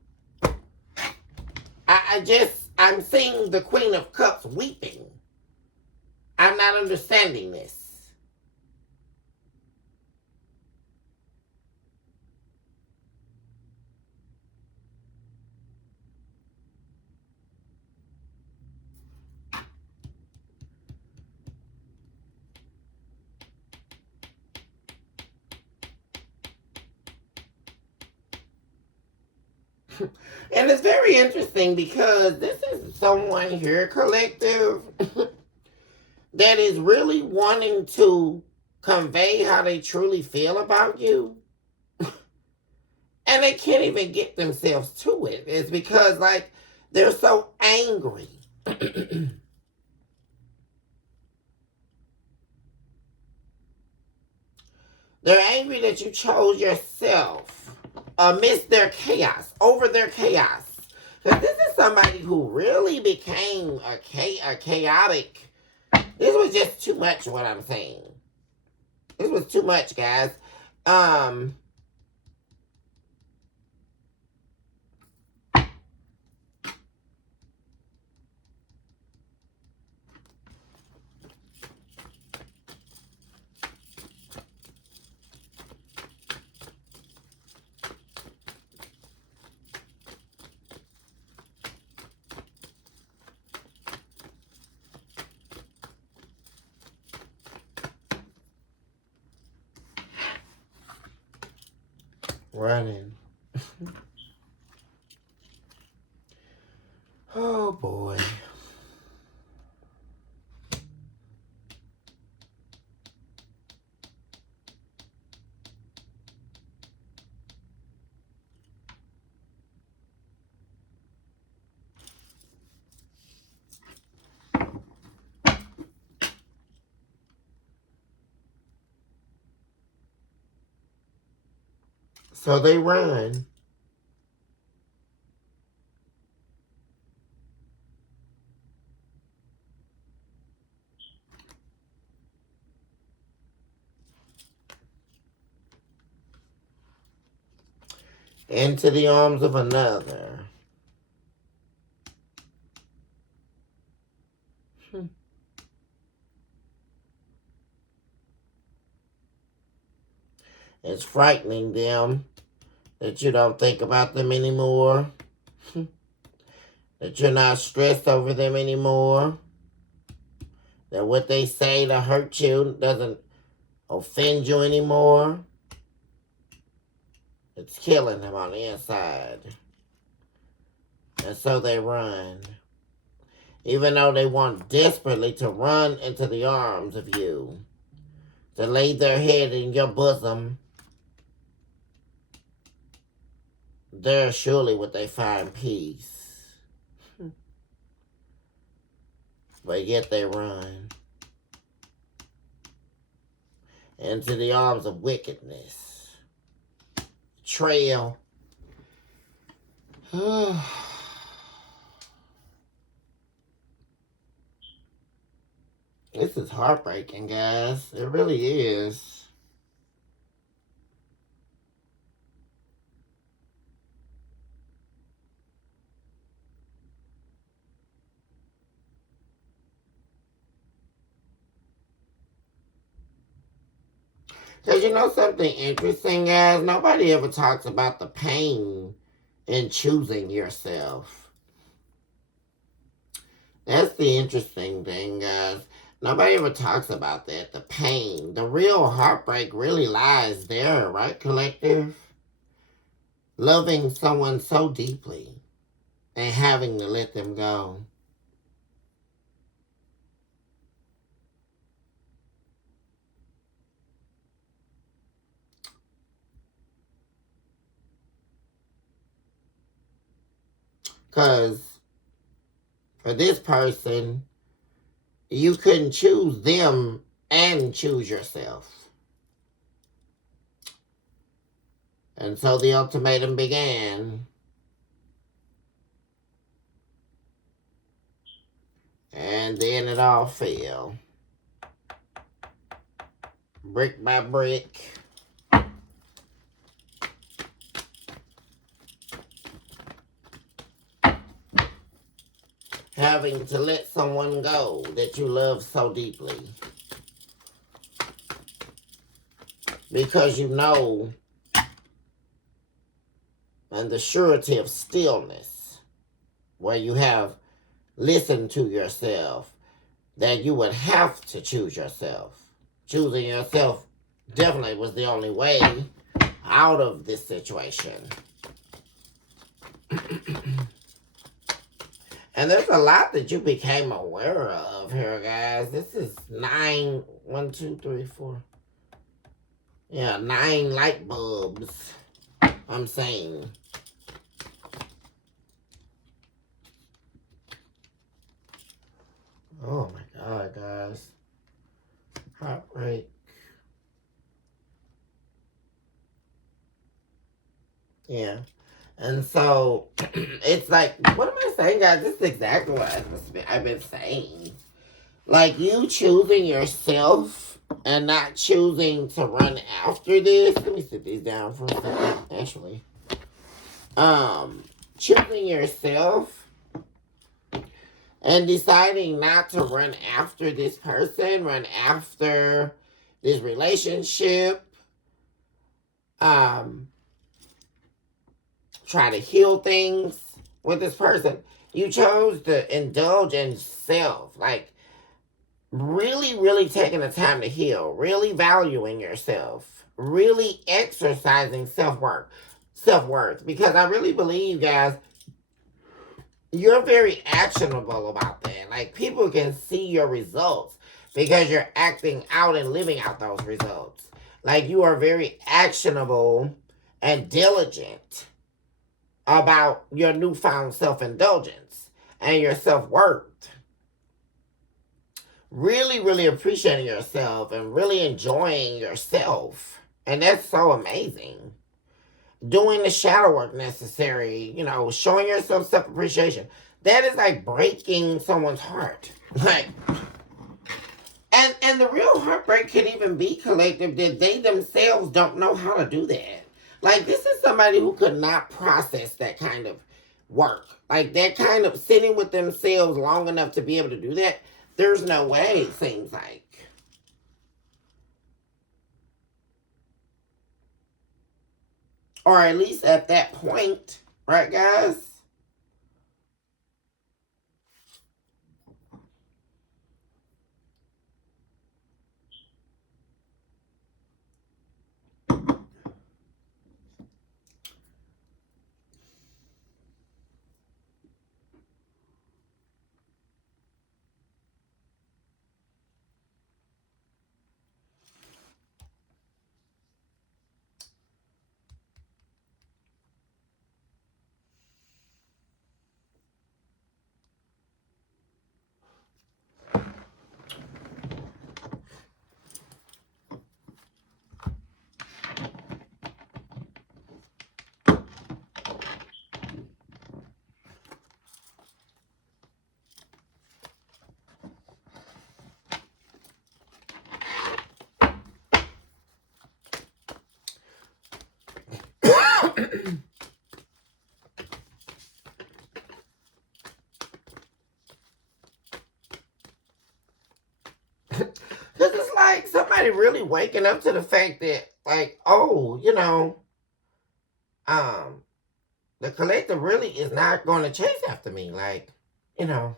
I'm seeing the Queen of Cups weeping. I'm not understanding this. And it's very interesting because this is someone here, collective, that is really wanting to convey how they truly feel about you. And they can't even get themselves to it. It's because, like, they're so angry. They're angry that you chose yourself amidst their chaos, over their chaos. Because this is somebody who really became a chaotic. This was just too much, what I'm saying. This was too much, guys. Um, running. Oh, boy. So they run. Into the arms of another. It's frightening them that you don't think about them anymore. That you're not stressed over them anymore. That what they say to hurt you doesn't offend you anymore. It's killing them on the inside. And so they run. Even though they want desperately to run into the arms of you. To lay their head in your bosom. There surely would they find peace. But yet they run. Into the arms of wickedness. Betrayal. This is heartbreaking, guys. It really is. Because you know something interesting, guys? Nobody ever talks about the pain in choosing yourself. That's the interesting thing, guys. Nobody ever talks about that. The pain. The real heartbreak really lies there, right, collective? Loving someone so deeply and having to let them go. Because for this person, you couldn't choose them and choose yourself. And so the ultimatum began. And then it all fell. Brick by brick. Having to let someone go that you love so deeply. Because you know, and the surety of stillness, where you have listened to yourself, that you would have to choose yourself. Choosing yourself definitely was the only way out of this situation. And there's a lot that you became aware of here, guys. This is 9, 1, 2, 3, 4. Yeah, 9 light bulbs. I'm saying. Oh my God, guys. Heartbreak. Yeah. And so it's like, what am I saying, guys? This is exactly what I've been saying. Like, you choosing yourself and not choosing to run after this. Let me sit these down for a second, actually. Choosing yourself and deciding not to run after this person, run after this relationship, try to heal things with this person. You chose to indulge in self, like really, really taking the time to heal, really valuing yourself, really exercising self-worth. Because I really believe, guys, you're very actionable about that. Like, people can see your results because you're acting out and living out those results. Like, you are very actionable and diligent about your newfound self-indulgence and your self-worth. Really, really appreciating yourself and really enjoying yourself. And that's so amazing. Doing the shadow work necessary, showing yourself self-appreciation. That is like breaking someone's heart. Like, and the real heartbreak could even be collective that they themselves don't know how to do that. Like, this is somebody who could not process that kind of work. Like, that kind of sitting with themselves long enough to be able to do that. There's no way, it seems like. Or at least at that point, right, guys? Because it's like somebody really waking up to the fact that, like, oh, um, the collective really is not going to chase after me. Like, you know,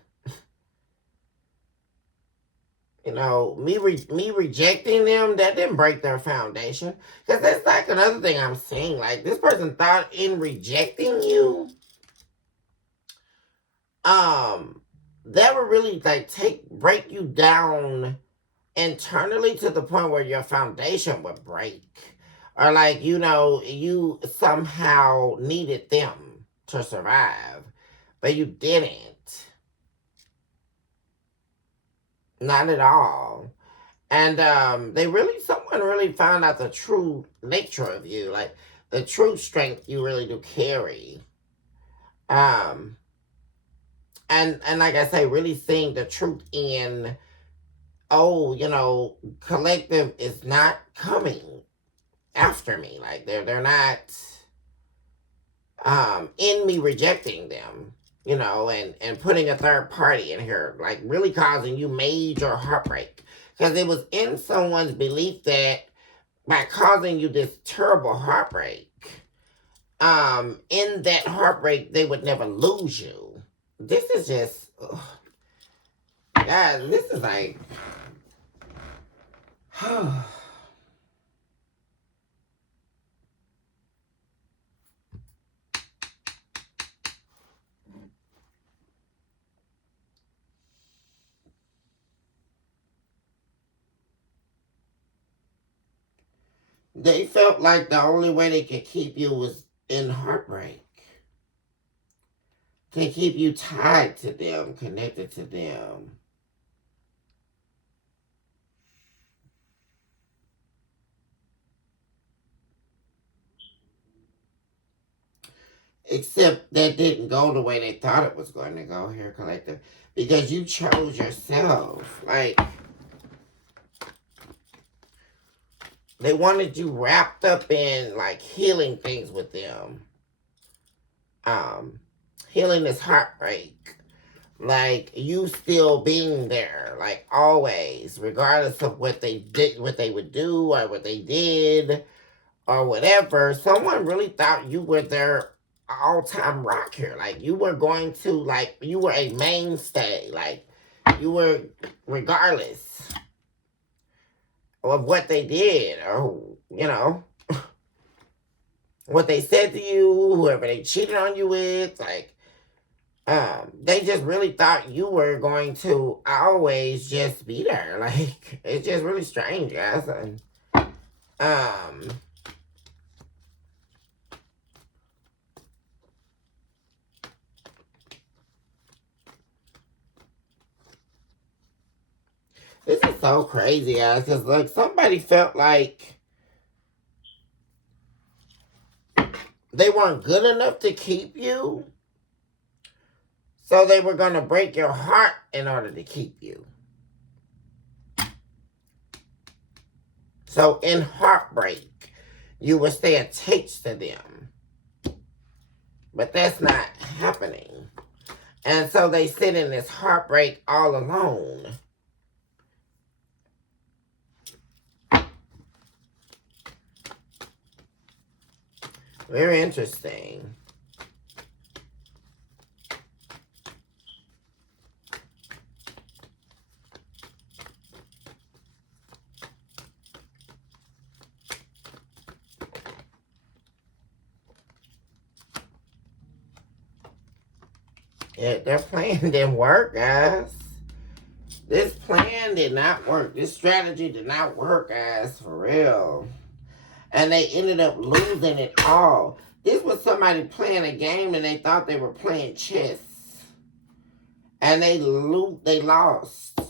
me rejecting them, that didn't break their foundation. Because that's like another thing I'm saying. Like, this person thought in rejecting you, that would really like break you down internally to the point where your foundation would break. Or like, you somehow needed them to survive, but you didn't. Not at all. And someone really found out the true nature of you, like the true strength you really do carry. Um, and like I say, really seeing the truth in, oh, collective is not coming after me. Like, they're not in me rejecting them, and putting a third party in here, like really causing you major heartbreak. Because it was in someone's belief that by causing you this terrible heartbreak, in that heartbreak, they would never lose you. This is just, ugh. Guys, this is like, they felt like the only way they could keep you was in heartbreak. To keep you tied to them, connected to them. Except that didn't go the way they thought it was going to go here, collective. Because you chose yourself. Like, they wanted you wrapped up in, like, healing things with them. Healing this heartbreak. Like, you still being there, like, always, regardless of what they did, what they would do, or what they did, or whatever. Someone really thought you were their all-time rock here. Like, you were going to, like, you were a mainstay. Like, you were, regardless of what they did, or, you know, what they said to you, whoever they cheated on you with, like, they just really thought you were going to always just be there. Like, it's just really strange, guys. And, this is so crazy, guys, because, like, somebody felt like they weren't good enough to keep you, so they were going to break your heart in order to keep you. So in heartbreak, you will stay attached to them. But that's not happening. And so they sit in this heartbreak all alone. Very interesting. Yeah, their plan didn't work, guys. This plan did not work. This strategy did not work, guys, for real. And they ended up losing it all. This was somebody playing a game and they thought they were playing chess. And they lost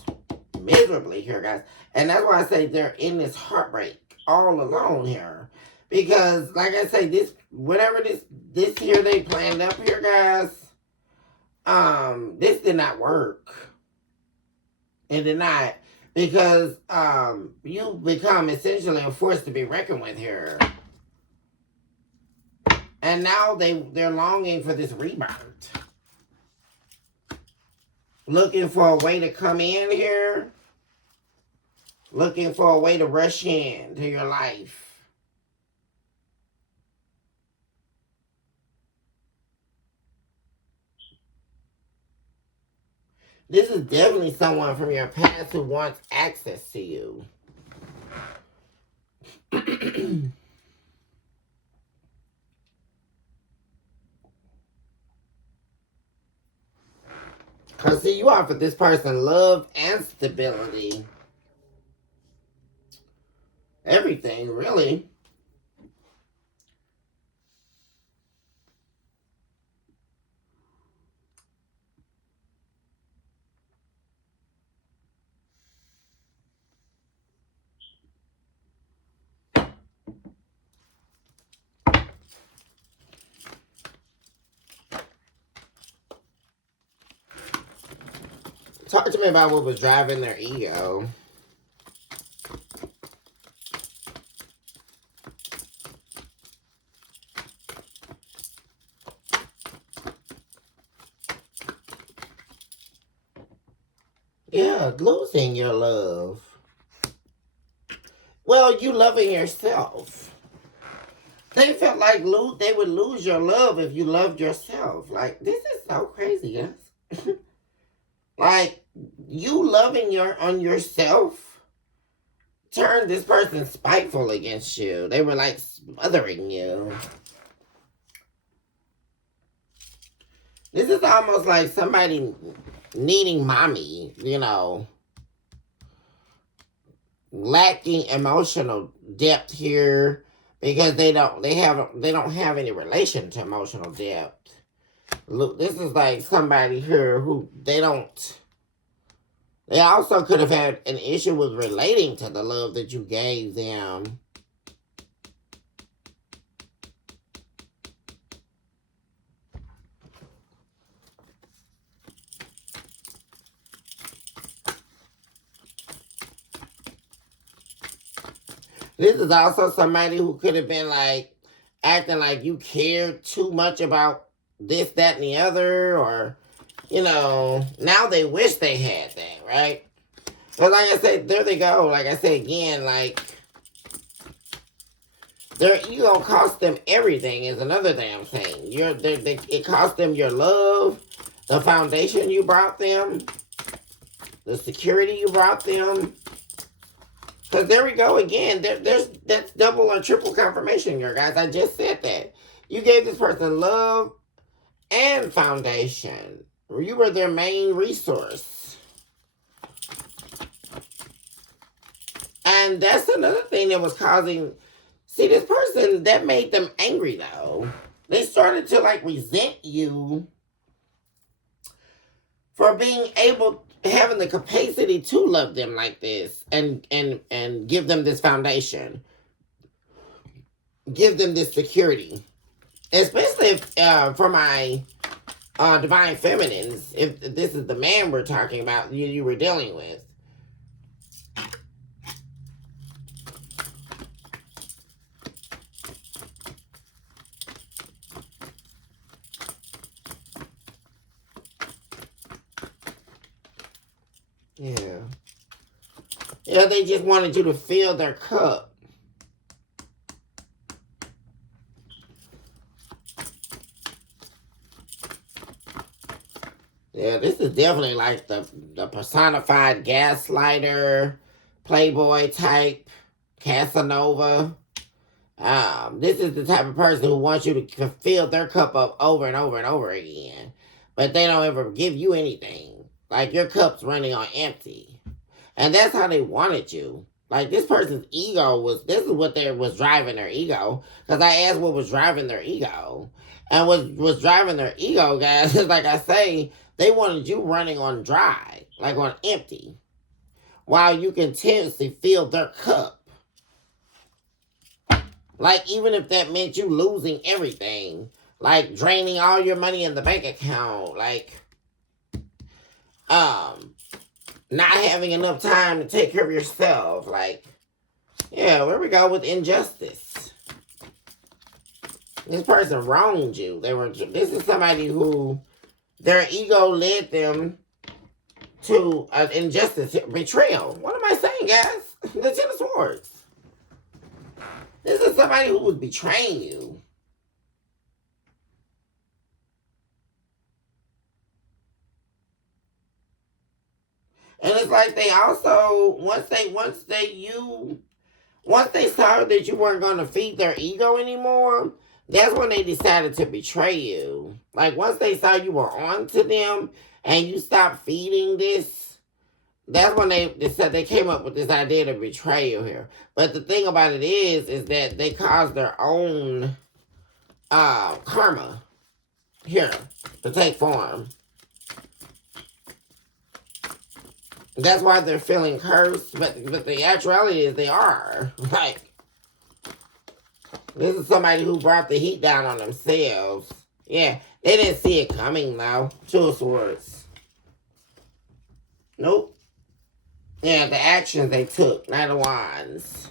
miserably here, guys. And that's why I say they're in this heartbreak all alone here. Because, like I say, whatever this here they planned up here, guys, this did not work. It did not. Because you become essentially a force to be reckoned with here. And now they're longing for this rebirth. Looking for a way to come in here. Looking for a way to rush in to your life. This is definitely someone from your past who wants access to you. Because, see, you offer this person love and stability. Everything, really. Talk to me about what was driving their ego. Yeah, losing your love. Well, you loving yourself. They felt like they would lose your love if you loved yourself. Like, this is so crazy, guys. Like, you loving on yourself turned this person spiteful against you. They were like smothering you. This is almost like somebody needing mommy, you know. Lacking emotional depth here because they don't have any relation to emotional depth. Look, this is like somebody here who they also could have had an issue with relating to the love that you gave them. This is also somebody who could have been like acting like you cared too much about this, that, and the other, or you know, now they wish they had that, right? But like I said, there they go. Like I said again, like their ego cost them everything is another thing I'm saying. It cost them your love, the foundation you brought them, the security you brought them. Because there we go again. That's double or triple confirmation here, guys. I just said that. You gave this person love and foundation. You were their main resource. And that's another thing that was causing... See, this person, that made them angry, though. They started to, like, resent you for being able, having the capacity to love them like this and give them this foundation. Give them this security. Especially if, for my divine feminines, if this is the man we're talking about, you were dealing with. Yeah. Yeah, they just wanted you to fill their cup. Yeah, this is definitely like the personified gaslighter, playboy type, Casanova. This is the type of person who wants you to fill their cup up over and over and over again. But they don't ever give you anything. Like your cup's running on empty. And that's how they wanted you. Like this person's ego this is what was driving their ego. Because I asked what was driving their ego. And what was driving their ego, guys, is like I say, they wanted you running on dry, like on empty. While you continuously fill their cup. Like even if that meant you losing everything. Like draining all your money in the bank account. Like, not having enough time to take care of yourself. Like, yeah, where we go with injustice. This person wronged you. This is somebody who their ego led them to injustice, betrayal. What am I saying, guys? The Ten of Swords. This is somebody who was betraying you. And it's like they also, once they saw that you weren't going to feed their ego anymore, that's when they decided to betray you. Like once they saw you were on to them and you stopped feeding this, that's when they said they came up with this idea to betray you here. But the thing about it is that they caused their own karma here to take form. That's why they're feeling cursed, but the actuality is they are. Like, this is somebody who brought the heat down on themselves. Yeah, they didn't see it coming, though. Two of Swords. Nope. Yeah, the actions they took. Knight of Wands.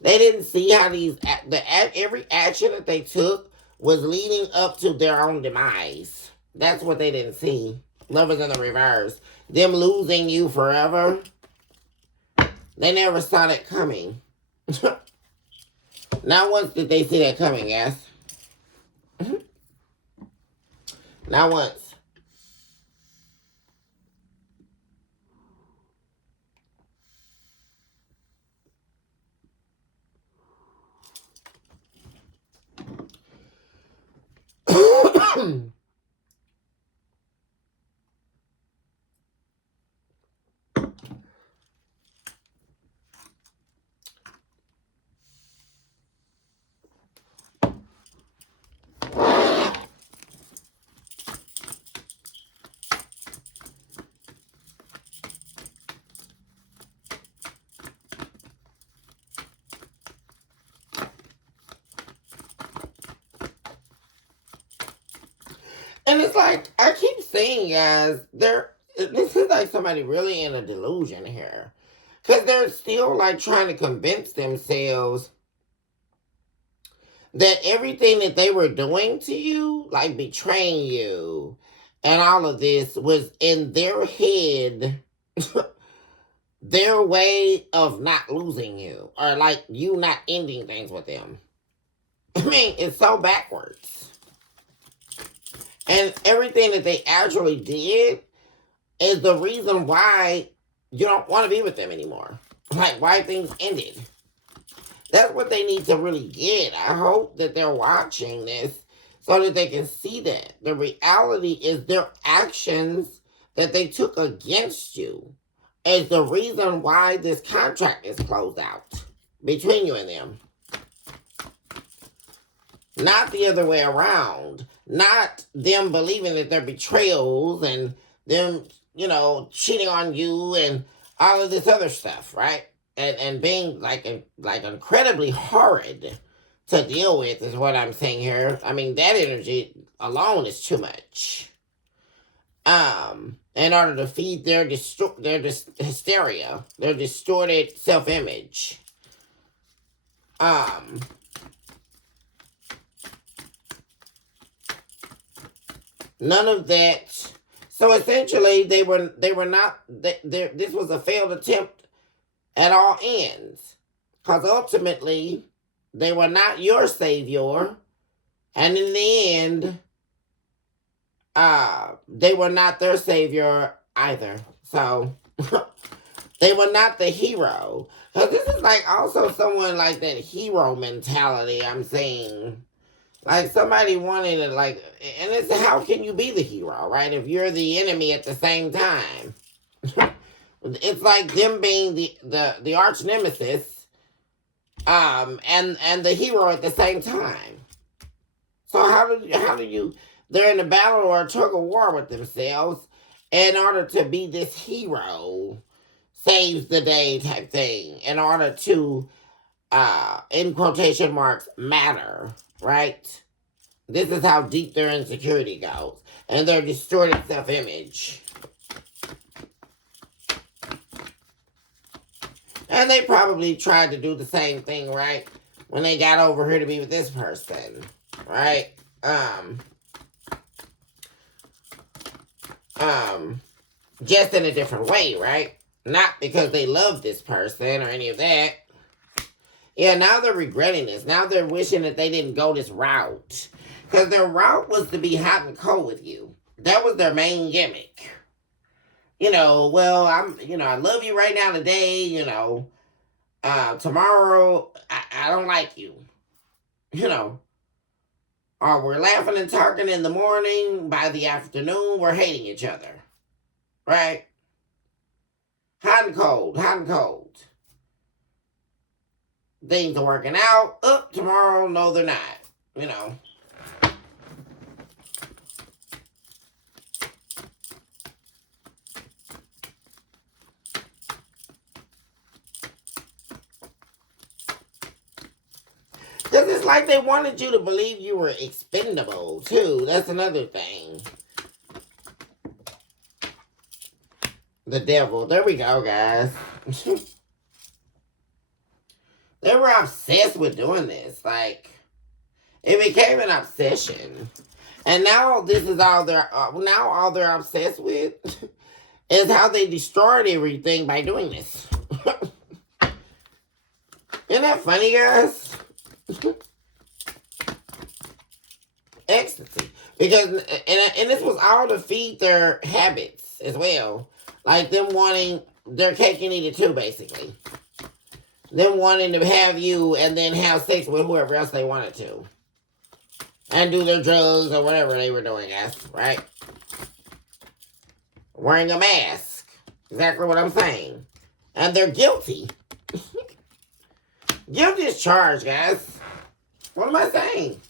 They didn't see how every action that they took was leading up to their own demise. That's what they didn't see. Lovers in the reverse. Them losing you forever. They never saw that coming. Not once did they see that coming, guys. Not once. And it's like, I keep saying, guys, this is like somebody really in a delusion here. Because they're still like trying to convince themselves that everything that they were doing to you, like betraying you and all of this, was in their head, their way of not losing you, or like you not ending things with them. I mean, it's so backwards. And everything that they actually did is the reason why you don't want to be with them anymore. Like, why things ended. That's what they need to really get. I hope that they're watching this so that they can see that. The reality is their actions that they took against you is the reason why this contract is closed out between you and them. Not the other way around. Not them believing that they're betrayals and them, cheating on you and all of this other stuff, right? And being like incredibly horrid to deal with is what I'm saying here. I mean, that energy alone is too much. In order to feed their hysteria, their distorted self-image. None of that. So essentially, they were not. This was a failed attempt at all ends, because ultimately, they were not your savior, and in the end, they were not their savior either. So they were not the hero. Because this is like also someone like that hero mentality. I'm saying. Like somebody wanting to like, and it's how can you be the hero, right? If you're the enemy at the same time, it's like them being the arch nemesis, and the hero at the same time. So how do you? They're in a battle or a tug of war with themselves in order to be this hero, saves the day type thing, in order to, in quotation marks, matter, right? This is how deep their insecurity goes. And their distorted self-image. And they probably tried to do the same thing, right? When they got over here to be with this person. Right? Just in a different way, right? Not because they love this person or any of that. Yeah, now they're regretting this. Now they're wishing that they didn't go this route. Because their route was to be hot and cold with you. That was their main gimmick. Well, I love you right now today, tomorrow, I don't like you. Or we're laughing and talking in the morning, by the afternoon, we're hating each other. Right? Hot and cold, hot and cold. Things are working out. Tomorrow, no, they're not. Because it's like they wanted you to believe you were expendable, too. That's another thing. The devil. There we go, guys. They were obsessed with doing this. Like, it became an obsession. And now this is all they're obsessed with is how they destroyed everything by doing this. Isn't that funny, guys? Ecstasy. Because, and this was all to feed their habits as well. Like them wanting their cake and eat it too, basically. Them wanting to have you and then have sex with whoever else they wanted to. And do their drugs or whatever they were doing, guys. Right? Wearing a mask. Exactly what I'm saying. And they're guilty. Guilty as charged, guys. What am I saying?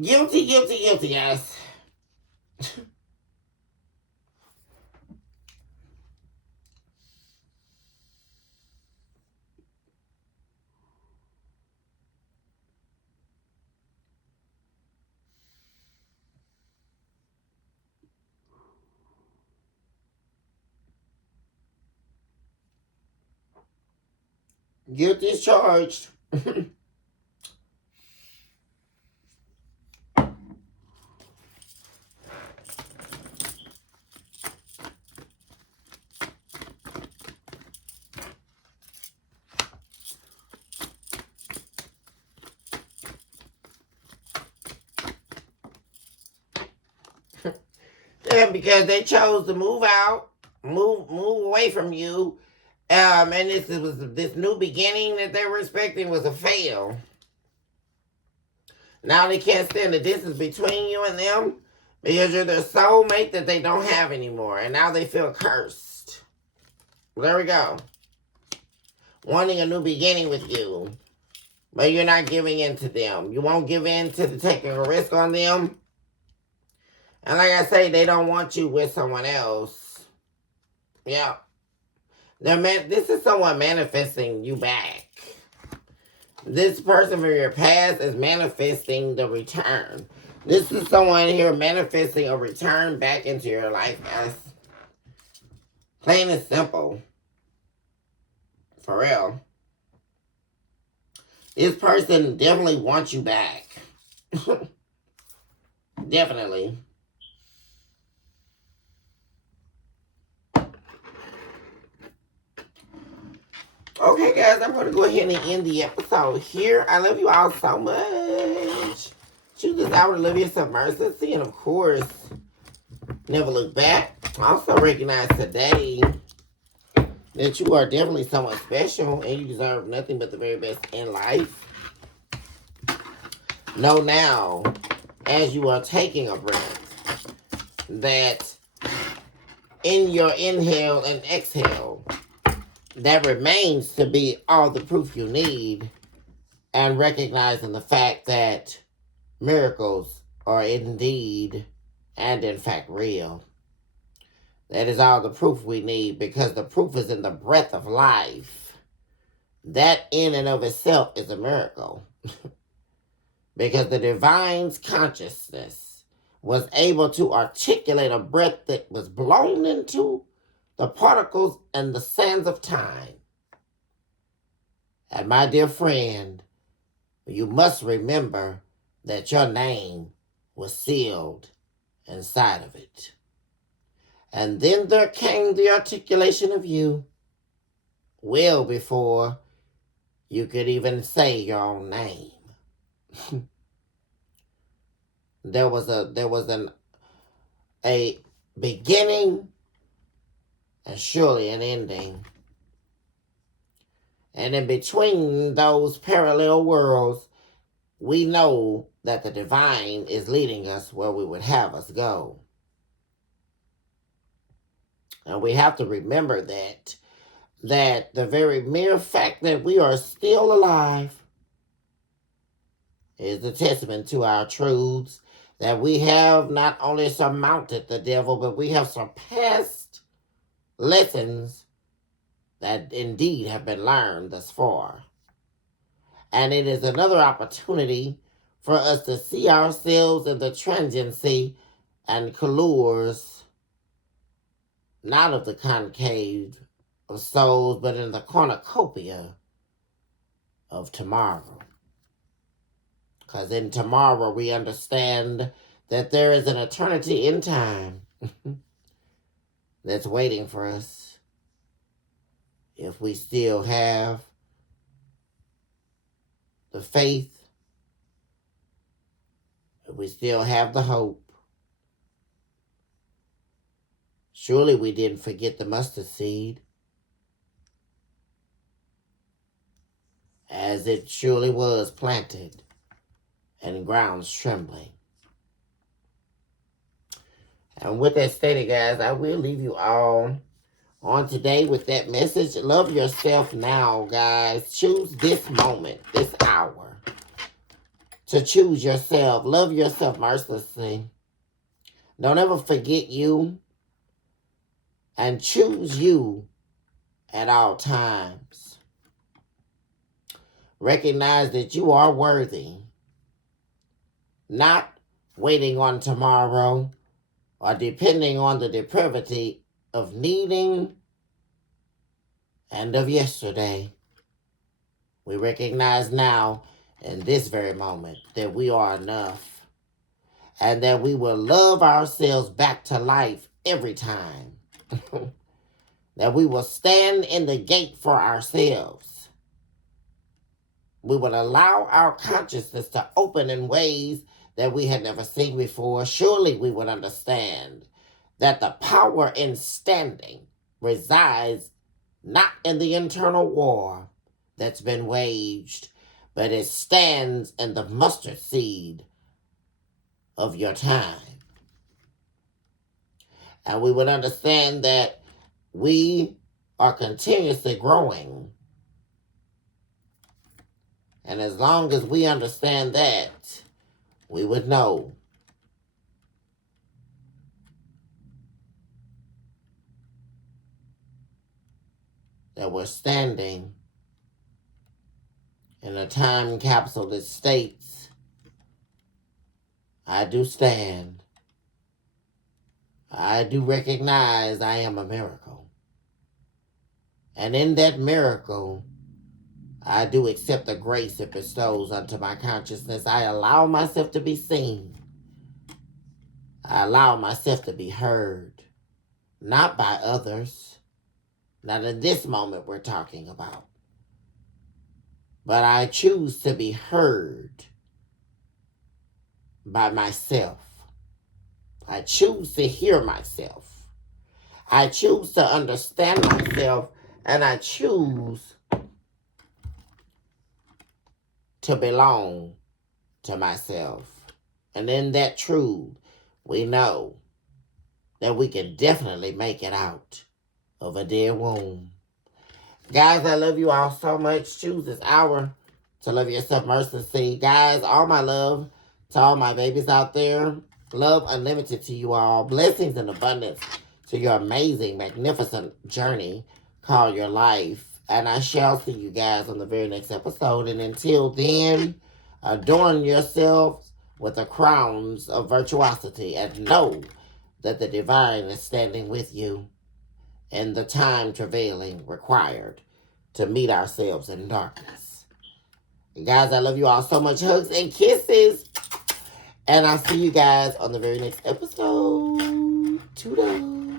Guilty, guilty, guilty, guys. Guilty is charged. Yeah, because they chose to move out, move away from you. And this new beginning that they were expecting was a fail. Now they can't stand the distance between you and them because you're their soulmate that they don't have anymore. And now they feel cursed. There we go. Wanting a new beginning with you. But you're not giving in to them. You won't give in to the taking a risk on them. And like I say, they don't want you with someone else. Yeah. This is someone manifesting you back. This person from your past is manifesting the return. This is someone here manifesting a return back into your life, guys. Plain and simple. For real. This person definitely wants you back. Definitely. Okay, guys, I'm going to go ahead and end the episode here. I love you all so much. Choose this hour to love yourself mercilessly, and of course, never look back. Also recognize today that you are definitely someone special and you deserve nothing but the very best in life. Know now, as you are taking a breath, that in your inhale and exhale, that remains to be all the proof you need, and recognizing the fact that miracles are indeed and in fact real. That is all the proof we need, because the proof is in the breath of life. That in and of itself is a miracle. Because the divine's consciousness was able to articulate a breath that was blown into the particles and the sands of time. And my dear friend, you must remember that your name was sealed inside of it. And then there came the articulation of you, well before you could even say your own name. There was a beginning and surely an ending. And in between those parallel worlds, we know that the divine is leading us where we would have us go. And we have to remember that the very mere fact that we are still alive is a testament to our truths, that we have not only surmounted the devil, but we have surpassed lessons that indeed have been learned thus far. And it is another opportunity for us to see ourselves in the transiency and colors, not of the concave of souls, but in the cornucopia of tomorrow. Because in tomorrow we understand that there is an eternity in time that's waiting for us if we still have the faith, if we still have the hope. Surely we didn't forget the mustard seed, as it surely was planted and grounds trembling. And with that stated, guys, I will leave you all on today with that message. Love yourself now, guys. Choose this moment, this hour, to choose yourself. Love yourself mercilessly. Don't ever forget you, and choose you at all times. Recognize that you are worthy, not waiting on tomorrow or depending on the depravity of needing and of yesterday. We recognize now, in this very moment, that we are enough. And that we will love ourselves back to life every time. That we will stand in the gate for ourselves. We will allow our consciousness to open in ways that we had never seen before. Surely we would understand that the power in standing resides not in the internal war that's been waged, but it stands in the mustard seed of your time. And we would understand that we are continuously growing. And as long as we understand that, we would know that we're standing in a time capsule that states, I do stand. I do recognize I am a miracle. And in that miracle, I do accept the grace it bestows unto my consciousness. I allow myself to be seen. I allow myself to be heard. Not by others. Not in this moment we're talking about. But I choose to be heard by myself. I choose to hear myself. I choose to understand myself. And I choose to belong to myself. And in that truth, we know that we can definitely make it out of a dead womb. Guys, I love you all so much. Choose this hour to love yourself mercilessly. Guys, all my love to all my babies out there. Love unlimited to you all. Blessings and abundance to your amazing, magnificent journey called your life. And I shall see you guys on the very next episode. And until then, adorn yourselves with the crowns of virtuosity and know that the divine is standing with you in the time travailing required to meet ourselves in darkness. And guys, I love you all so much. Hugs and kisses. And I'll see you guys on the very next episode. Toodles.